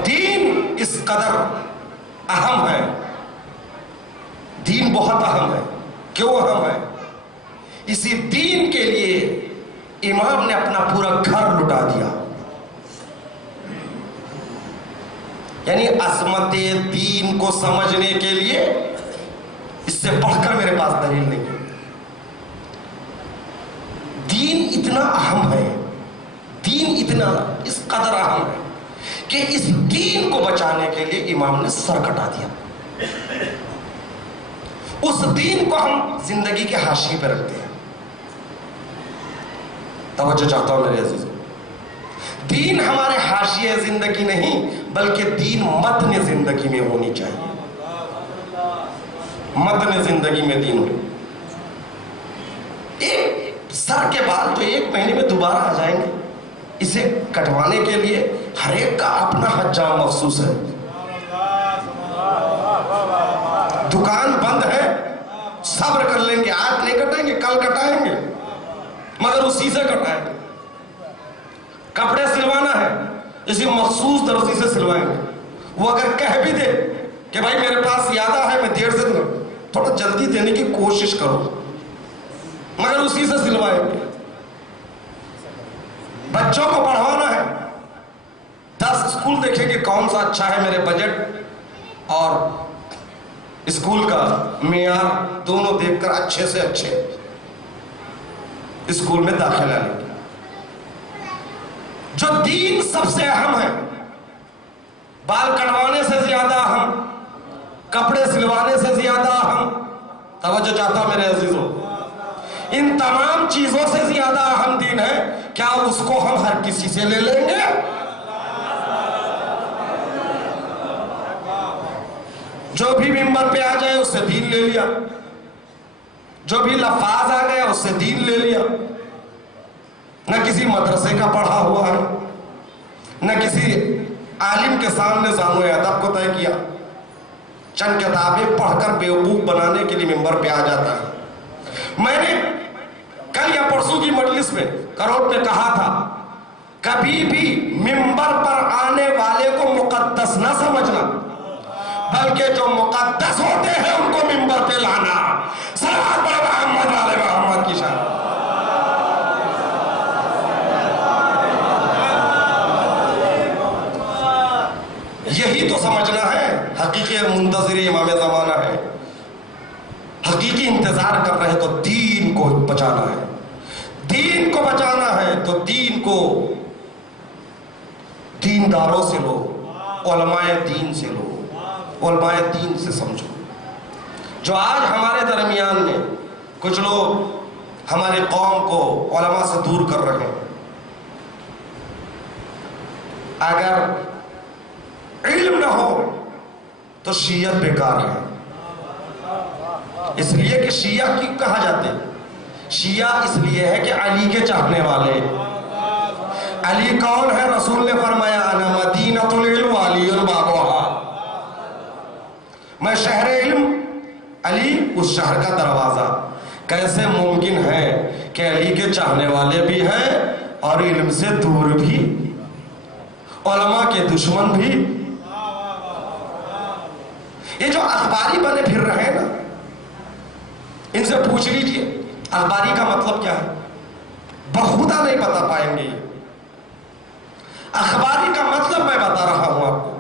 دین اس قدر اہم ہے، دین بہت اہم ہے. کیوں اہم ہے؟ اسی دین کے لیے امام نے اپنا پورا گھر لٹا دیا. یعنی عظمت دین کو سمجھنے کے لیے اس سے بڑھ کر میرے پاس دلیل نہیں ہے. دین اتنا اہم ہے، دین اتنا اس قدر اہم ہے کہ اس دین کو بچانے کے لیے امام نے سر کٹا دیا. اس دین کو ہم زندگی کے حاشیے پہ رکھتے ہیں. توجہ چاہتا ہوں میرے عزیزوں، دین ہمارے حاشیے زندگی نہیں بلکہ دین متن زندگی میں ہونی چاہیے. متن زندگی میں دین ہو. ایک سر کے بال جو 1 مہینے میں دوبارہ آ جائیں گے، اسے کٹوانے کے لیے ہر ایک کا اپنا حجام مخصوص ہے. دکان بند ہے، صبر کر لیں گے، آج نہیں کٹائیں گے کل کٹائیں گے، مگر اسی سے کٹائیں گے. کپڑے سلوانا ہے اسی مخصوص درزی سے سلوائیں گے. وہ اگر کہہ بھی دے کہ بھائی میرے پاس زیادہ ہے میں دیر سے تھوڑا جلدی دینے کی کوشش کرو, مگر اسی سے سلوائیں گے. بچوں کو پڑھوانا ہے 10 اسکول دیکھیں کہ کون سا اچھا ہے, میرے بجٹ اور اسکول کا معیار دونوں دیکھ کر اچھے سے اچھے اسکول میں داخلہ لیں گے. جو دین سب سے اہم ہے, بال کٹوانے سے زیادہ اہم, کپڑے سلوانے سے زیادہ اہم, توجہ چاہتا ہوں میرے عزیزوں, ان تمام چیزوں سے زیادہ اہم دین ہے. کیا اس کو ہم ہر کسی سے لے لیں گے؟ جو بھی ممبر پہ آ جائے اس سے دین لے لیا, جو بھی لفاظ آ گیا اس سے دین لے لیا. نہ کسی مدرسے کا پڑھا ہوا ہے, نہ کسی عالم کے سامنے زانو ادب کو طے کیا, چند کتابیں پڑھ کر بیوقوف بنانے کے لیے ممبر پہ آ جاتا ہے. میں نے کل یا پرسوں کی مجلس میں کروڑ میں کہا تھا, کبھی بھی ممبر پر آنے والے کو مقدس نہ سمجھنا, بلکہ جو مقدس ہوتے ہیں ان کو ممبر پہ لانا. صلوات پڑھو محمد والے محمد کی شان. یہی تو سمجھنا ہے حقیقی منتظر امام زمانہ ہے, حقیقی انتظار کر رہے تو دین کو بچانا ہے. دین کو بچانا ہے تو دین کو دینداروں سے لو, علماء دین سے لو, علماء دین سے سمجھو. جو آج ہمارے درمیان میں کچھ لوگ ہماری قوم کو علماء سے دور کر رہے ہیں, اگر علم نہ ہو تو شیعت بیکار ہے. اس لیے کہ شیعہ کی کہا جاتے ہیں, شیعہ اس لیے ہے کہ علی کے چاہنے والے. علی کون ہے؟ رسول نے فرمایا انا مدینۃ العلم وعلی بابها, میں شہر علم, علی اس شہر کا دروازہ. کیسے ممکن ہے کہ علی کے چاہنے والے بھی ہیں اور علم سے دور بھی, علماء کے دشمن بھی؟ یہ جو اخباری بنے پھر رہے ہیں نا, ان سے پوچھ لیجئے اخباری کا مطلب کیا ہے, بخدا نہیں بتا پائیں گے. اخباری کا مطلب میں بتا رہا ہوں آپ کو.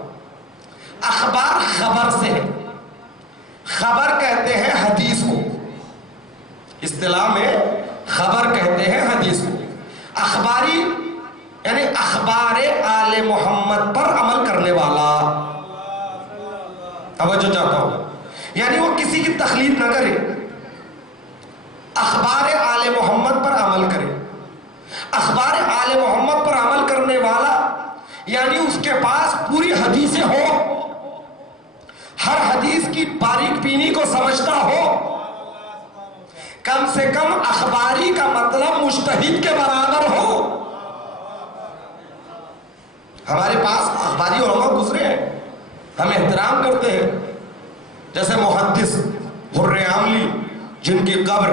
اخبار خبر سے ہے, خبر کہتے ہیں حدیث کو, اصطلاح میں خبر کہتے ہیں حدیث کو. اخباری یعنی اخبار آل محمد پر عمل کرنے والا. توجہ چاہتا ہوں, یعنی وہ کسی کی تخلیق نہ کرے, اخبار آل محمد پر عمل کرے. اخبار آل محمد پر عمل کرنے والا یعنی اس کے پاس پوری حدیثیں ہو, ہر حدیث کی باریک بینی کو سمجھتا ہو. کم سے کم اخباری کا مطلب مجتہد کے برابر ہو. ہمارے پاس اخباری علماء گزرے ہیں, ہم احترام کرتے ہیں, جیسے محدث حر عاملی جن کی قبر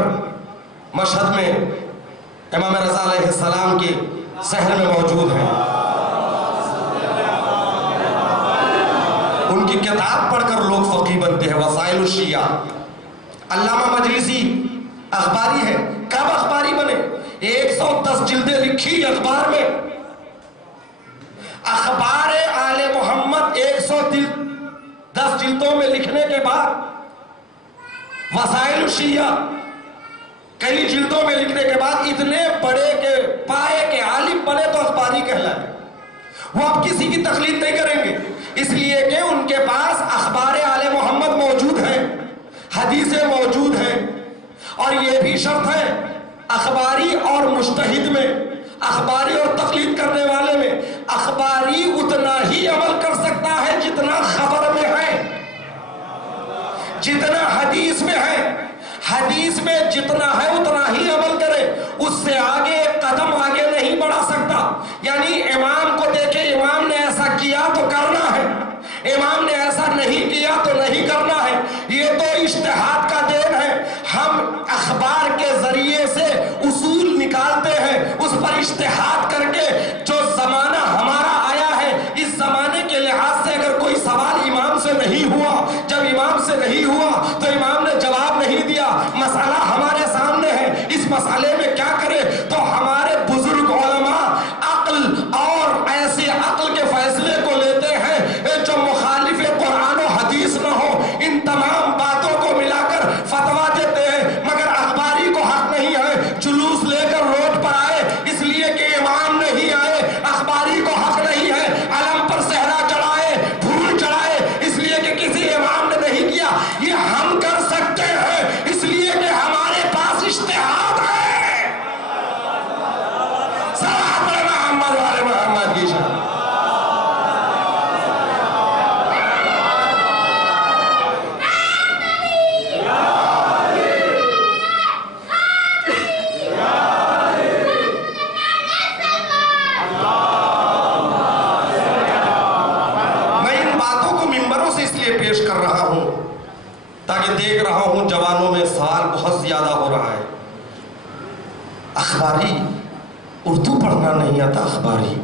مشہد میں امام رضا علیہ السلام کے صحن میں موجود ہے. ان کی کتاب پڑھ کر لوگ فقیہ بنتے ہیں, وسائل الشیعہ. علامہ مجلسی اخباری ہے. کب اخباری بنے؟ 110 جلدیں لکھی اخبار میں. اخبار آل محمد 110 جلدوں میں لکھنے کے بعد وسائل الشیعہ کئی جلدوں میں لکھنے کے بعد اتنے بڑے کے پائے کے عالم بنے تو اخباری کہلائے. وہ اب کسی کی تقلید نہیں کریں گے, اس لیے کہ ان کے پاس اخبار آل محمد موجود ہیں, حدیثیں موجود ہیں. اور یہ بھی شرط ہے اخباری اور مجتہد میں, اخباری اور تقلید کرنے والے میں, اخباری اتنا ہی عمل کر سکتا ہے جتنا خبر میں ہے, جتنا حدیث میں ہے. حدیث میں جتنا ہے اتنا ہی عمل کرے, اس سے آگے قدم آگے نہیں بڑھا سکتا. یعنی امام کو دیکھے امام نے ایسا کیا تو کرنا ہے, امام نے ایسا نہیں کیا تو نہیں کرنا ہے. یہ تو اجتہاد کا دین ہے. ہم اخبار کے ذریعے سے اصول نکالتے ہیں, اس پر اجتہاد کر کے جو سے نہیں ہوا. جب امام سے نہیں ہوا تو امام نے جواب نہیں دیا. مسئلہ ہمارے سامنے ہے, اس مسئلے میں کیا کرے؟ تو ہمارے بزرگ علماء عقل اور ایسے عقل کے فیصلے کو لیتے ہیں جو مخالف قرآن و حدیث نہ ہو. ان تمام باتوں کو ملا کر فتویٰ دیتے ہیں. مگر اخباری کو حق نہیں ہے جلوس لے کر روڈ پر آئے اس لیے کہ امام نہیں آئے. اخباری کو حق نہیں ہے علم پر صحرا چڑھائے, پھول چڑھائے اس لیے کہ کسی امام نے نہیں کیا. یہ ہم کر سکتے ہیں اس لیے کہ ہمارے پاس اشتہاد ہے. صلوات پڑھیں محمد والے محمد کی شان. پیش کر رہا ہوں تاکہ دیکھ رہا ہوں جوانوں میں سال بہت زیادہ ہو رہا ہے. اخباری اردو پڑھنا نہیں آتا, اخباری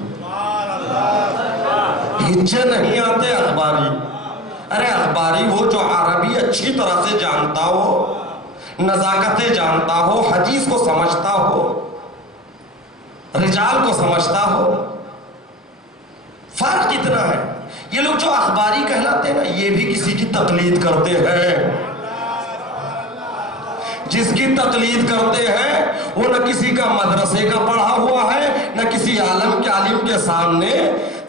ہجے نہیں آتے اخباری. ارے اخباری وہ جو عربی اچھی طرح سے جانتا ہو, نزاکتیں جانتا ہو, حدیث کو سمجھتا ہو, رجال کو سمجھتا ہو. فرق کتنا ہے. یہ لوگ جو اخباری کہلاتے ہیں نا, یہ بھی کسی کی تقلید کرتے ہیں. جس کی تقلید کرتے ہیں وہ نہ کسی کا مدرسے کا پڑھا ہوا ہے, نہ کسی عالم کے سامنے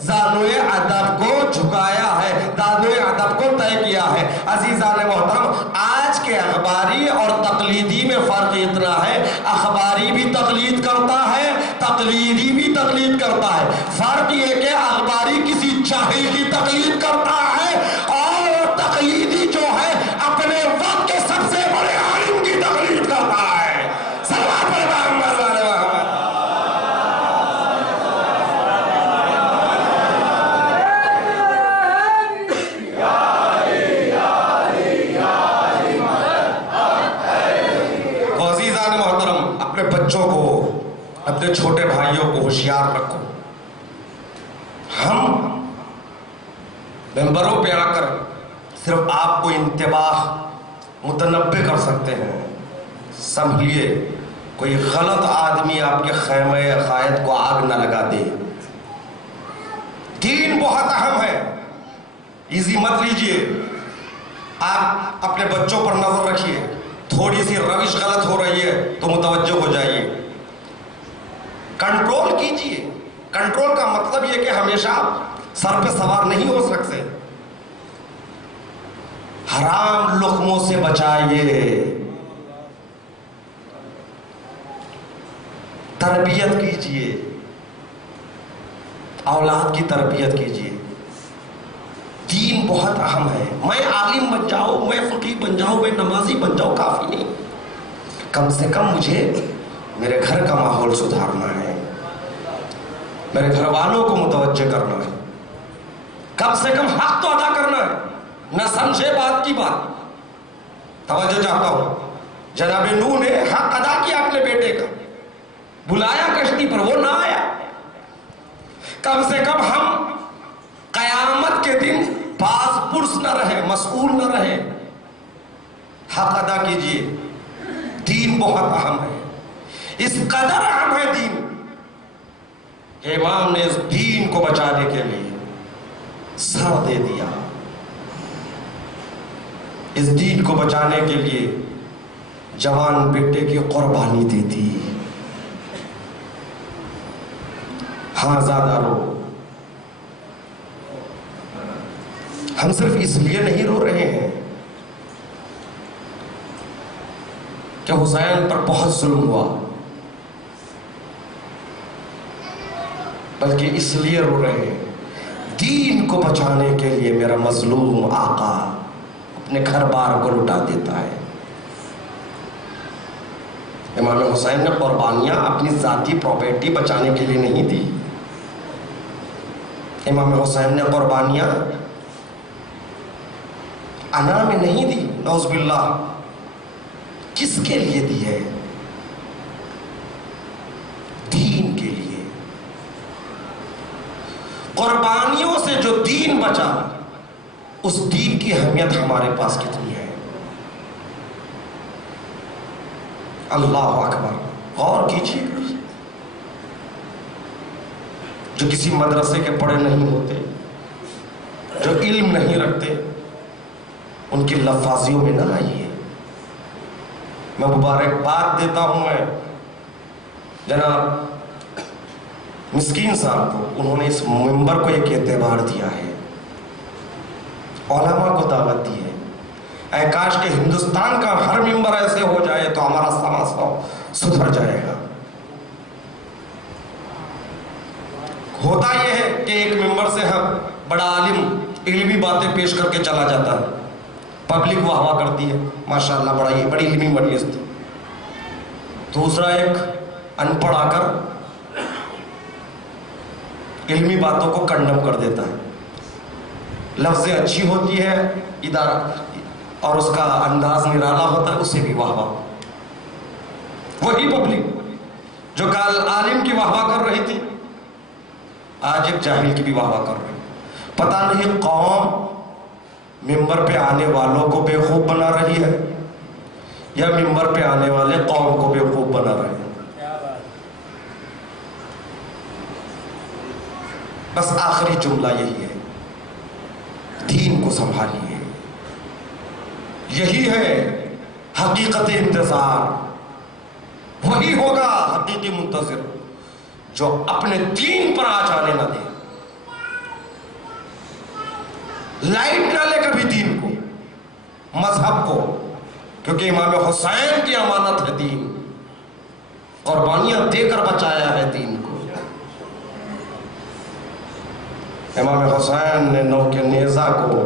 زانوئے ادب کو جھکایا ہے, دانوئے ادب کو طے کیا ہے. عزیزان محترم, آج کے اخباری اور تقلیدی میں فرق اتنا ہے, اخباری بھی تقلید کرتا ہے, تقلیدی بھی تقلید کرتا ہے. فرق یہ کہ اخباری کسی جاہل کی تقلید کرتا ہے اور تقلیدی جو ہے اپنے وقت کے سب سے بڑے عالم کی تقلید کرتا ہے. صلوات پڑھیں محمد والے محمد. تو عزیزان محترم, اپنے بچوں کو, اپنے چھوٹے بھائیوں کو ہوشیار رکھو. ہم ممبروں پہ آ کر صرف آپ کو انتباہ متنبع کر سکتے ہیں. سمجھیے کوئی غلط آدمی آپ کے خیمہ عقائد کو آگ نہ لگا دے. دین بہت اہم ہے, ایزی مت لیجئے. آپ اپنے بچوں پر نظر رکھیے, تھوڑی سی روش غلط ہو رہی ہے تو متوجہ ہو جائیے, کنٹرول کیجئے. کنٹرول کا مطلب یہ کہ ہمیشہ سر پہ سوار نہیں ہو سکتے. حرام لقموں سے بچائیے, تربیت کیجئے, اولاد کی تربیت کیجئے. دین بہت اہم ہے. میں عالم بن جاؤں, میں فقیہ بن جاؤں, میں نمازی بن جاؤں کافی نہیں. کم سے کم مجھے میرے گھر کا ماحول سدھارنا ہے, میرے گھر والوں کو متوجہ کرنا ہے, کم سے کم حق تو ادا کرنا ہے. نہ سمجھے بات کی بات. توجہ چاہتا ہوں, جناب نوح نے حق ادا کیا اپنے بیٹے کا, بلایا کشتی پر, وہ نہ آیا. کم سے کم ہم قیامت کے دن باز پرس نہ رہے, مسئول نہ رہے. حق ادا کیجئے. دین بہت اہم ہے, اس قدر اہم ہے دین کہ امام نے اس دین کو بچانے کے لیے سر دے دیا. اس دین کو بچانے کے لیے جوان بیٹے کی قربانی دی تھی. ہاں زیادہ رو, ہم صرف اس لیے نہیں رو رہے ہیں کہ حسین پر بہت ظلم ہوا, بلکہ اس لیے رو رہے ہیں دین کو بچانے کے لیے میرا مظلوم آقا اپنے گھر بار کو لٹا دیتا ہے. امام حسین نے قربانیاں اپنی ذاتی پراپرٹی بچانے کے لیے نہیں دی. امام حسین نے قربانیاں انا میں نہیں دی, نعوذ باللہ. کس کے لیے دی ہے؟ دین کے لیے. قربانیوں سے جو دین بچا اس دین کی اہمیت ہمارے پاس کتنی ہے. اللہ اکبر. غور کیجیے، جو کسی مدرسے کے پڑھے نہیں ہوتے، جو علم نہیں رکھتے، ان کی لفاظیوں میں نہ آئیے. میں مبارکباد دیتا ہوں میں جناب مسکین صاحب کو، انہوں نے اس ممبر کو ایک اعتبار دیا ہے، علماء کو دعوت دی ہے. اے کاش کہ ہندوستان کا ہر ممبر ایسے ہو جائے تو ہمارا سماج سدھر جائے گا. ہوتا یہ ہے کہ ایک ممبر سے ہم بڑا عالم علمی باتیں پیش کر کے چلا جاتا ہے، پبلک واہ واہ کرتی ہے، ماشاءاللہ بڑی علمی مجلس تھی. دوسرا ایک ان پڑھ آ کر علمی باتوں کو کنڈم کر دیتا ہے، لفظیں اچھی ہوتی ہے ادارہ اور اس کا انداز نرالا ہوتا ہے، اسے بھی واہ واہ. وہی پبلک جو کل عالم کی واہ واہ کر رہی تھی آج ایک جاہل کی بھی واہ واہ کر رہی. پتہ نہیں قوم ممبر پہ آنے والوں کو بیوقوف بنا رہی ہے یا ممبر پہ آنے والے قوم کو بیوقوف بنا رہے ہیں. بس آخری جملہ یہی ہے، دین کو سنبھالیے. یہی ہے حقیقت انتظار. وہی ہوگا حقیقی منتظر جو اپنے دین پر آنچ آنے نہ دے. لائٹ نہ لے کبھی دین کو، مذہب کو، کیونکہ امام حسین کی امانت ہے دین، قربانیاں دے کر بچایا ہے دین کو. امام حسین نے نو کے نیزہ کو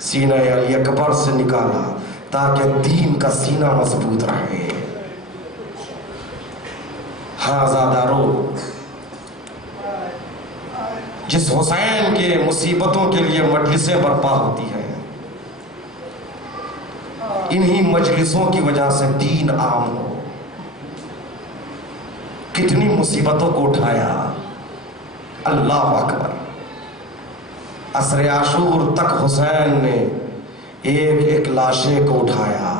سینہ علی اکبر سے نکالا تاکہ دین کا سینہ مضبوط رہے. ہاں زادارو، جس حسین کے مصیبتوں کے لیے مجلسیں برپا ہوتی ہیں، انہی مجلسوں کی وجہ سے دین عام ہو. کتنی مصیبتوں کو اٹھایا. اللہ اکبر. عصر عاشور تک حسین نے ایک ایک لاشے کو اٹھایا.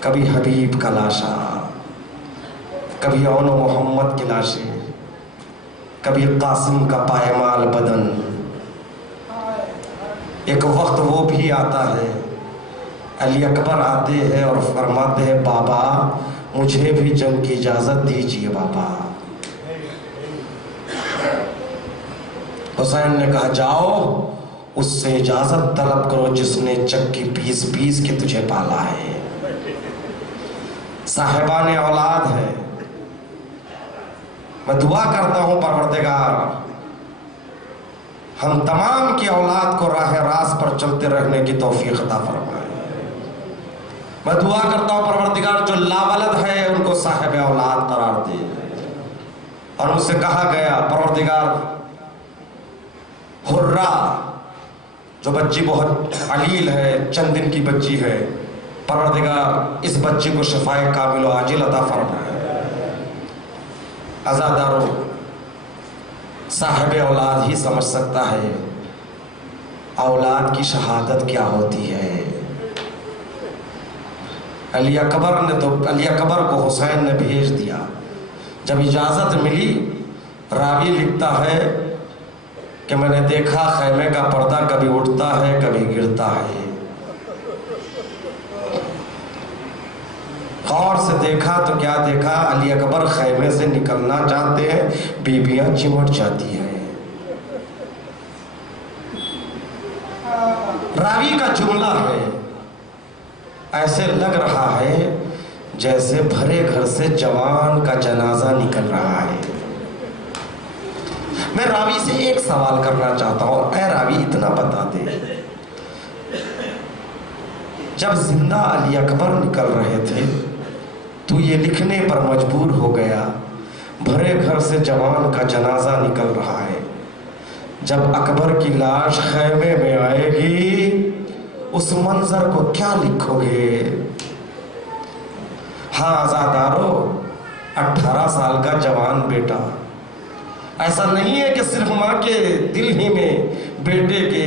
کبھی حبیب کا لاشا، کبھی اون و محمد کی لاشیں، کبھی قاسم کا پائمال بدن. ایک وقت وہ بھی آتا ہے، علی اکبر آتے ہیں اور فرماتے ہیں بابا مجھے بھی جنگ کی اجازت دیجیے بابا. حسین نے کہا جاؤ اس سے اجازت طلب کرو جس نے چکی پیس پیس کے تجھے پالا ہے. صاحبان اولاد ہے. میں دعا کرتا ہوں پروردگار ہم تمام کی اولاد کو راہ راست پر چلتے رہنے کی توفیق عطا فرمائے. میں دعا کرتا ہوں پروردگار جو لاولد ہے ان کو صاحب اولاد قرار دے. اور مجھ سے کہا گیا پروردگار حرہ جو بچی بہت علیل ہے، چند دن کی بچی ہے، پروردگار اس بچی کو شفائے کامل و عاجل عطا فرمائے. عزادارو، صاحب اولاد ہی سمجھ سکتا ہے اولاد کی شہادت کیا ہوتی ہے. علی اکبر کو حسین نے بھیج دیا. جب اجازت ملی، راوی لکھتا ہے کہ میں نے دیکھا خیمے کا پردہ کبھی اٹھتا ہے کبھی گرتا ہے. غور سے دیکھا تو کیا دیکھا، علی اکبر خیمے سے نکلنا چاہتے ہیں، بیویاں چمٹ جاتی ہیں. راوی کا جملہ ہے ایسے لگ رہا ہے جیسے بھرے گھر سے جوان کا جنازہ نکل رہا ہے. میں راوی سے ایک سوال کرنا چاہتا ہوں، اے راوی اتنا بتا دے، جب زندہ علی اکبر نکل رہے تھے تو یہ لکھنے پر مجبور ہو گیا بھرے گھر سے جوان کا جنازہ نکل رہا ہے. جب اکبر کی لاش خیمے میں آئے گی اس منظر کو کیا لکھو گے؟ ہاں عزادارو، 18 سال کا جوان بیٹا. ایسا نہیں ہے کہ صرف ماں کے دل ہی میں بیٹے کے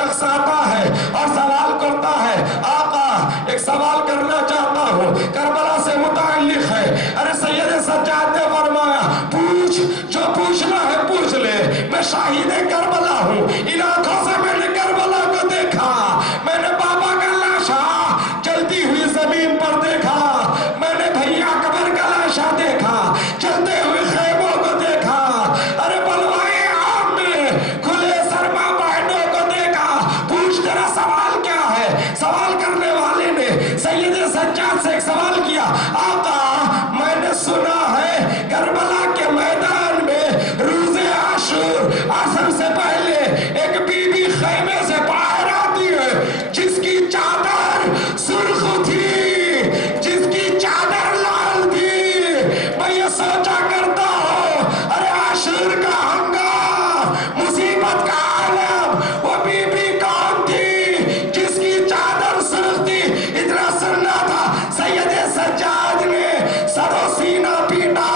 شخص آتا ہے اور سوال کرتا ہے آقا ایک سوال کرنا چاہتا ہوں کربلا سے متعلق ہے. ارے سید سجاد نے فرمایا پوچھ جو پوچھنا ہے پوچھ لے. میں شاہد کربلا ہوں. ان آنکھوں سے میں نے کربلا کو دیکھا. میں نے بابا کا لاشا جلتی ہوئی زمین پر دیکھا. میں نے بھیا اکبر کا لاشا دیکھا چلتے ہوئے خیموں کو دیکھا. ارے بلوائے عام میں کھلے سرما بہنوں کو دیکھا. پوچھ تیرا سوال کیا ہے؟ سوال کرنے والے نے سید سجاد سے ایک سوال کیا آقا میں نے سنا ہے کربلا کے میدان میں روز عاشور عصر سے پہلے ایک بی بی خیمے سے باہر آتی ہے جس کی چادر سرخ تھی جس کی چادر لال تھی. میں یہ سوچا کرتا ہوں ارے عاشور کا ہنگام مصیبت کا عالم وہ بی بی کون تھی جس کی چادر سرخ تھی؟ اتنا سننا تھا سید سجاد نے سر و سینہ پیٹا.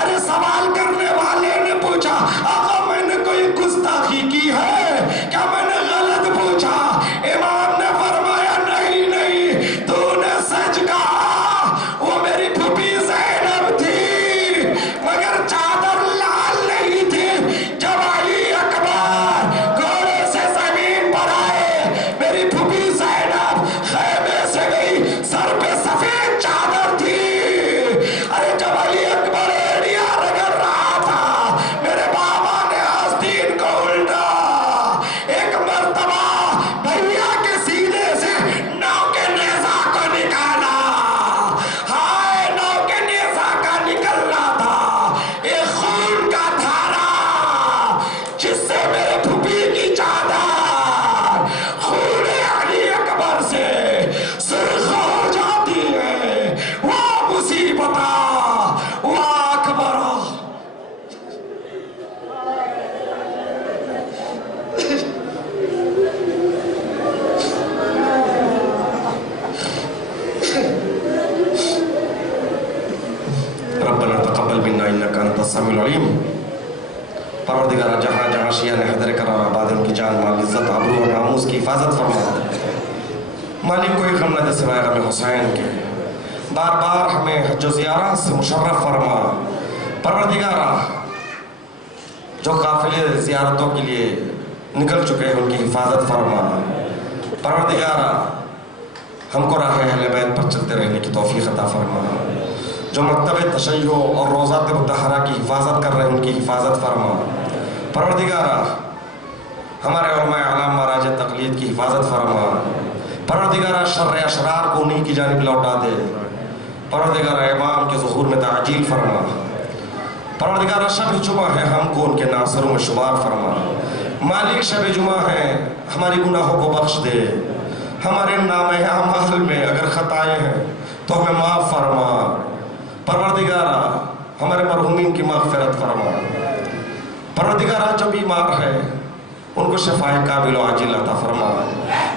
ارے سوال کرنے والے نے پوچھا آقا میں نے کوئی گستاخی کی ہے کیا میں نے غلط پوچھا؟ امام نے فرمایا نہیں نہیں تو نے سچ کہا. وہ میری پھوپھی زینب تھی مگر چادر لال نہیں تھی. جب علی اکبر گھوڑے سے زمین پر آئے میری پھوپھی زینب خیمے سے گئی سر پہ سفید چادر تھی. ارے جب علی اکبر ایڑیا رگڑ رہا تھا میرے بابا نے آستین کو الٹا. ایک مرتبہ بھیا کے سینے سے نو کے نیزہ کو نکالا. ہائے نو کے نیزہ کا نکلنا تھا ایک خون کا دھارا جس سے میرے پھوپھی کی چادر خون علی اکبر سے سرخ ہو جاتی ہے. وہ مصیبت وہ اکبر. ربنا تقبل منا انك انت السميع العليم. پروردگارہ جہاں جہاں شیعہ نے حیدر کرام آباد ان کی جان مال عزت آبرو اور ناموس کی حفاظت فرما. مالک کوئی غم نہ دے سوائے غم حسین کے. بار بار ہمیں حج و زیارت سے مشرف فرما. پروردگارہ جو قافلے زیارتوں کے لیے نکل چکے ہیں ان کی حفاظت فرما. پروردگارہ ہم کو راہ اہل بیت پر چلتے رہنے کی توفیق عطا فرما. جو مکتب تشیع اور روضات مطہرہ کی حفاظت کر رہے ہیں ان کی حفاظت فرما. پروردگارہ ہمارے علماء اعلام مراج تقلید کی حفاظت فرما. پروردگارہ شر اشرار کو انہی کی جانب لوٹا دے. پروردگارہ امام کے ظہور میں تعجیل فرما. پروردگارہ شب جمعہ ہے ہم کو ان کے ناصروں میں شمار فرما. مالک شب جمعہ ہے ہماری گناہوں کو بخش دے. ہمارے نام اعمال میں اگر خطائیں ہیں تو ہمیں معاف فرما. پروردگارہ ہمارے مرحومین کی مغفرت فرما. پروردگارہ جو بیمار ہے ان کو شفائے کامل و عاجل عطا فرما.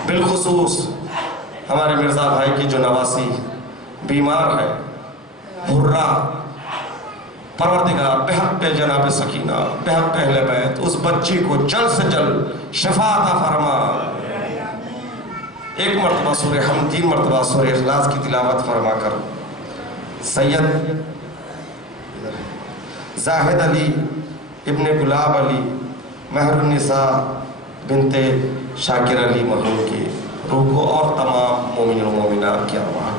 بالخصوص ہمارے مرزا بھائی کی جو نواسی بیمار ہے حرہ، پروردگار بحق پہ جناب سکینہ بحق پہ اہل بیت اس بچی کو جلد سے جلد شفا عطا فرما. ایک مرتبہ سورہ حمد 3 مرتبہ سورہ اخلاص کی تلاوت فرما کر سید زاہد علی ابن گلاب علی مہر النساء بنت شاکر علی مرحوم کی روح کو اور تمام مومنین و مومنات کی ارواح